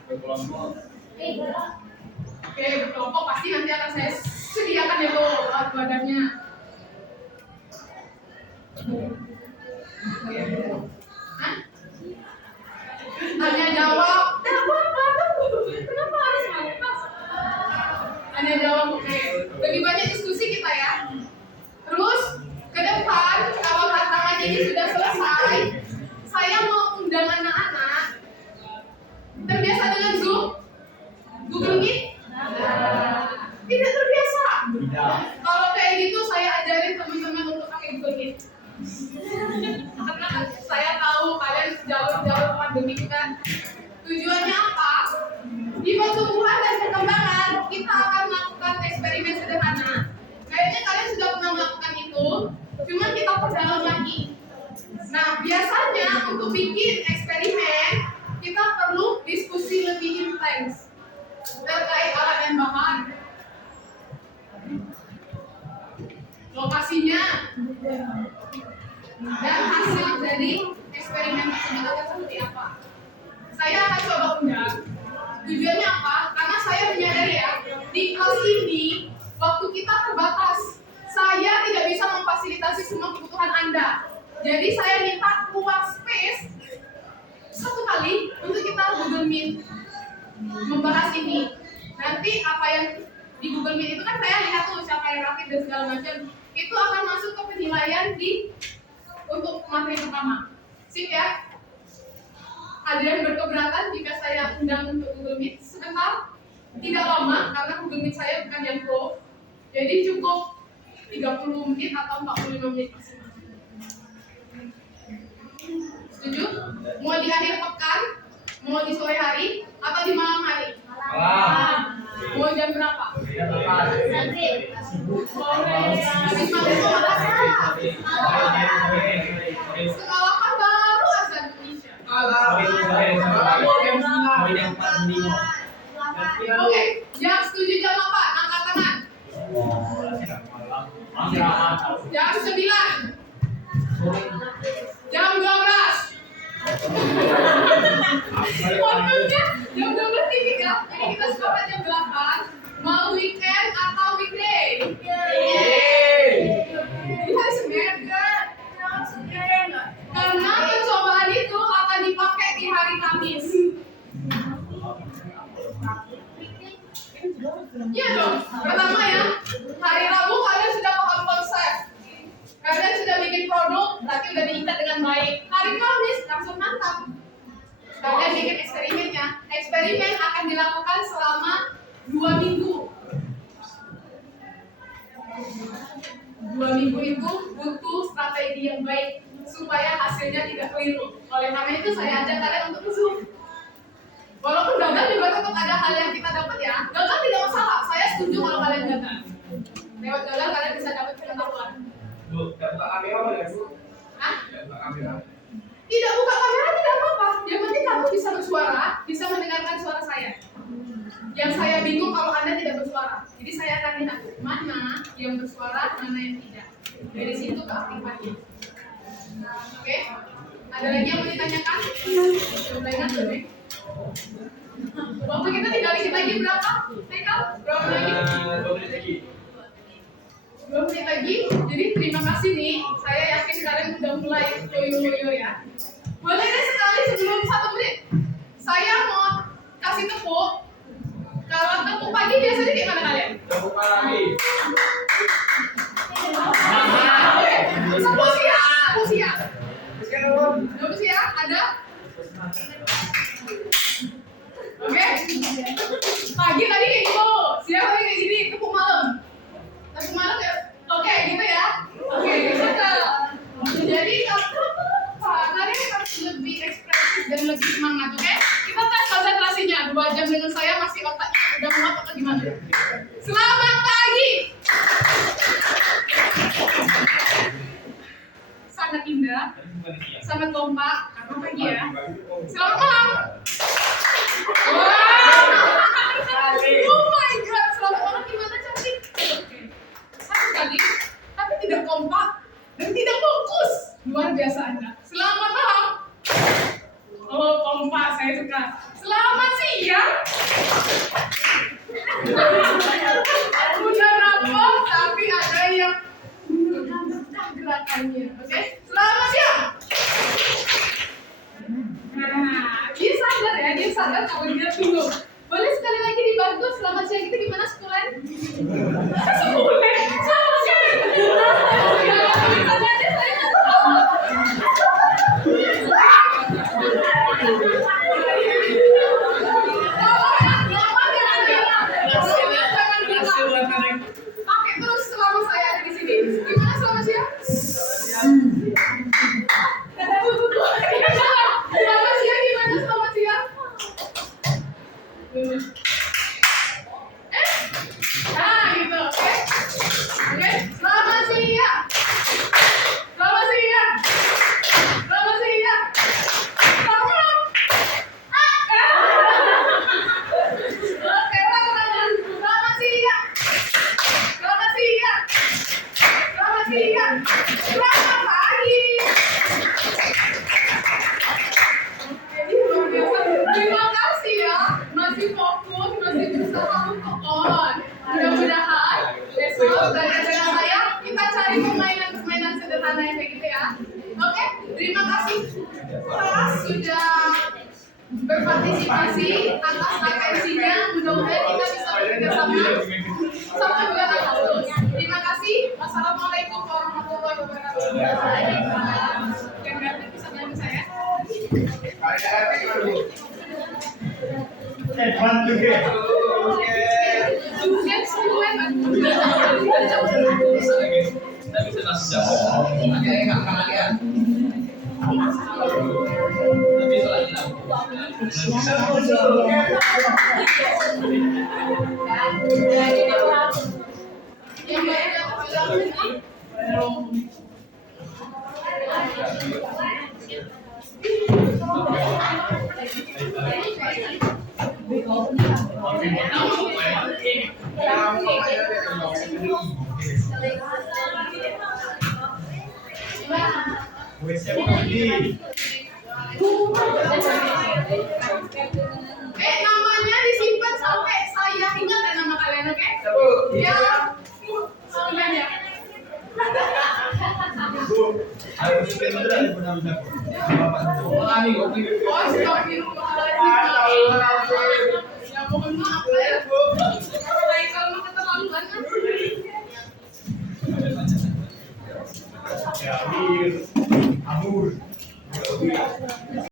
Berkelompok. Oke, berkelompok pasti nanti akan saya sediakan ya tuh badannya. Hah? Tanya jawab. Kenapa harus malas? Tanya jawab, oke. Lebih banyak diskusi kita ya. Terus ke depan kalau tantangan ini sudah selesai, saya mau undang anak-anak terbiasa dengan Zoom, Google Meet. Tidak terbiasa. Kalau kayak gitu saya ajarin teman-teman untuk pakai Google Meet. Karena saya tahu kalian jauh-jauh pandemi kan. Tujuannya apa? Di pertumbuhan dan perkembangan kita akan melakukan eksperimen sederhana. Kayaknya kalian sudah pernah melakukan itu, cuman kita perdalam lagi. Nah, biasanya untuk bikin eksperimen kita perlu diskusi lebih intens terkait alat dan bahan, lokasinya, dan hasil dari eksperimen tersebut akan seperti apa. Saya akan coba undang. Tujuannya apa? Karena saya menyadari ya, di kelas ini waktu kita terbatas. Saya tidak bisa memfasilitasi semua kebutuhan Anda. Jadi saya minta ruang space satu kali untuk kita Google Meet membahas ini. Nanti apa yang di Google Meet itu kan saya lihat tuh siapa yang aktif dan segala macam. Itu akan masuk ke penilaian untuk materi pertama. Sip ya? Ada yang berkeberatan jika saya undang untuk Google Meet sebentar? Tidak lama karena Google Meet saya bukan yang pro. Jadi cukup 30 menit atau 45 menit masing-masing. Setuju? Mau di akhir pekan, mau di sore hari, atau di malam hari? Mau jam berapa? Nanti. Habis maghrib sekolah kan baru azan Indonesia. Oke, yang setuju jam 8, angkat tangan. Jam 9. Jam 12. Waktunya jam 12 tipikal. Jadi kita sepakat jam 8. Mau weekend atau weekday? Ini hari Senin kan? Karena percobaan itu akan dipakai di hari Kamis. Iya dong. Pertama ya, hari Rabu kalian sudah paham konsep. Kalian sudah bikin produk, berarti udah diikat dengan baik. Hari Kamis langsung mantap. Kalian bikin eksperimennya. Eksperimen akan dilakukan selama 2 minggu. 2 minggu itu butuh strategi yang baik supaya hasilnya tidak keliru. Oleh karena itu saya ajak kalian untuk Zoom. Walaupun gagal juga tetap ada hal yang kita dapat ya. Gagal tidak masalah. Saya setuju kalau kalian gagal. Lewat gagal kalian bisa dapat pengetahuan. Bu, buka kamera apa ya, Bu? Hah? Buka kamera. Tidak buka kamera tidak apa-apa. Yang penting kamu bisa bersuara, bisa mendengarkan suara saya. Yang saya bingung kalau Anda tidak bersuara. Jadi saya akan lihat mana yang bersuara, mana yang tidak. Dari situ keaktifannya. Oke? Ada lagi yang mau ditanyakan? Sudah ingat belum nih? Waktu kita tinggal dikit lagi berapa? Haikal? Berapa lagi? 2 menit lagi. 2 menit lagi. Jadi terima kasih nih. Saya yakin kalian udah mulai loyo-loyo ya. Boleh deh sekali sebelum 1 menit. Saya mau kasih tepuk. Kalau tepuk pagi biasanya gimana kalian? Tepuk pagi. Oke. Tepuk siang. Tepuk siang. Ada? Oke. Pagi tadi kayak gitu. Siang tadi kayak gini. Tepuk malam. Tepuk malam ya. Oke, gitu ya. Oke, gitu. Jadi kalian harus lebih ekspresif dan lebih semangat, oke? Kita tes konsentrasinya 2 jam dengan saya masih otaknya udah muat atau gimana? Selamat pagi. Sangat indah, sangat kompak, karena pagi ya. Selamat malam. Oh my god, selamat malam gimana cantik? Satu kali, tapi tidak kompak dan tidak fokus. Luar biasa Anda. Selamat malam. Oh, kompak, saya suka. Selamat siang. Udah rapor, tapi ada yang gerakannya. Oke? Selamat siang. Nah, dia sadar ya, dia sadar kalau dia bingung. Boleh sekali lagi dibantu selamat siang itu gimana sebulan? Sebulan? Selamat siang. Ya, bisa jadi saya nggak tahu. Pakai terus selama saya ada di sini. Gimana selamat siang? Selamat siang gimana selamat siang? Nah gitu, oke? Oke, selamat siang. Selamat siang. Selamat siang. Selamat malam. Oke, ulang. Selamat siang. Selamat siang. Selamat siang. Selamat pagi. Jadi luar biasa. Terima kasih ya, masih fokus, masih berusaha untuk on. Mudah-mudahan besok belajar dengan saya kita cari permainan sederhana yang kayak gitu ya. Oke, terima kasih kelas sudah berpartisipasi atas atensinya. Mudah-mudahan kita bisa bekerja sama sampai bulan Agustus. Terima kasih. Wassalamualaikum warahmatullahi wabarakatuh. Yang gratis bisa bantu saya. Namanya disimpan sampai saya ingat ya nama kalian, oke? Ya, semuanya. Oh,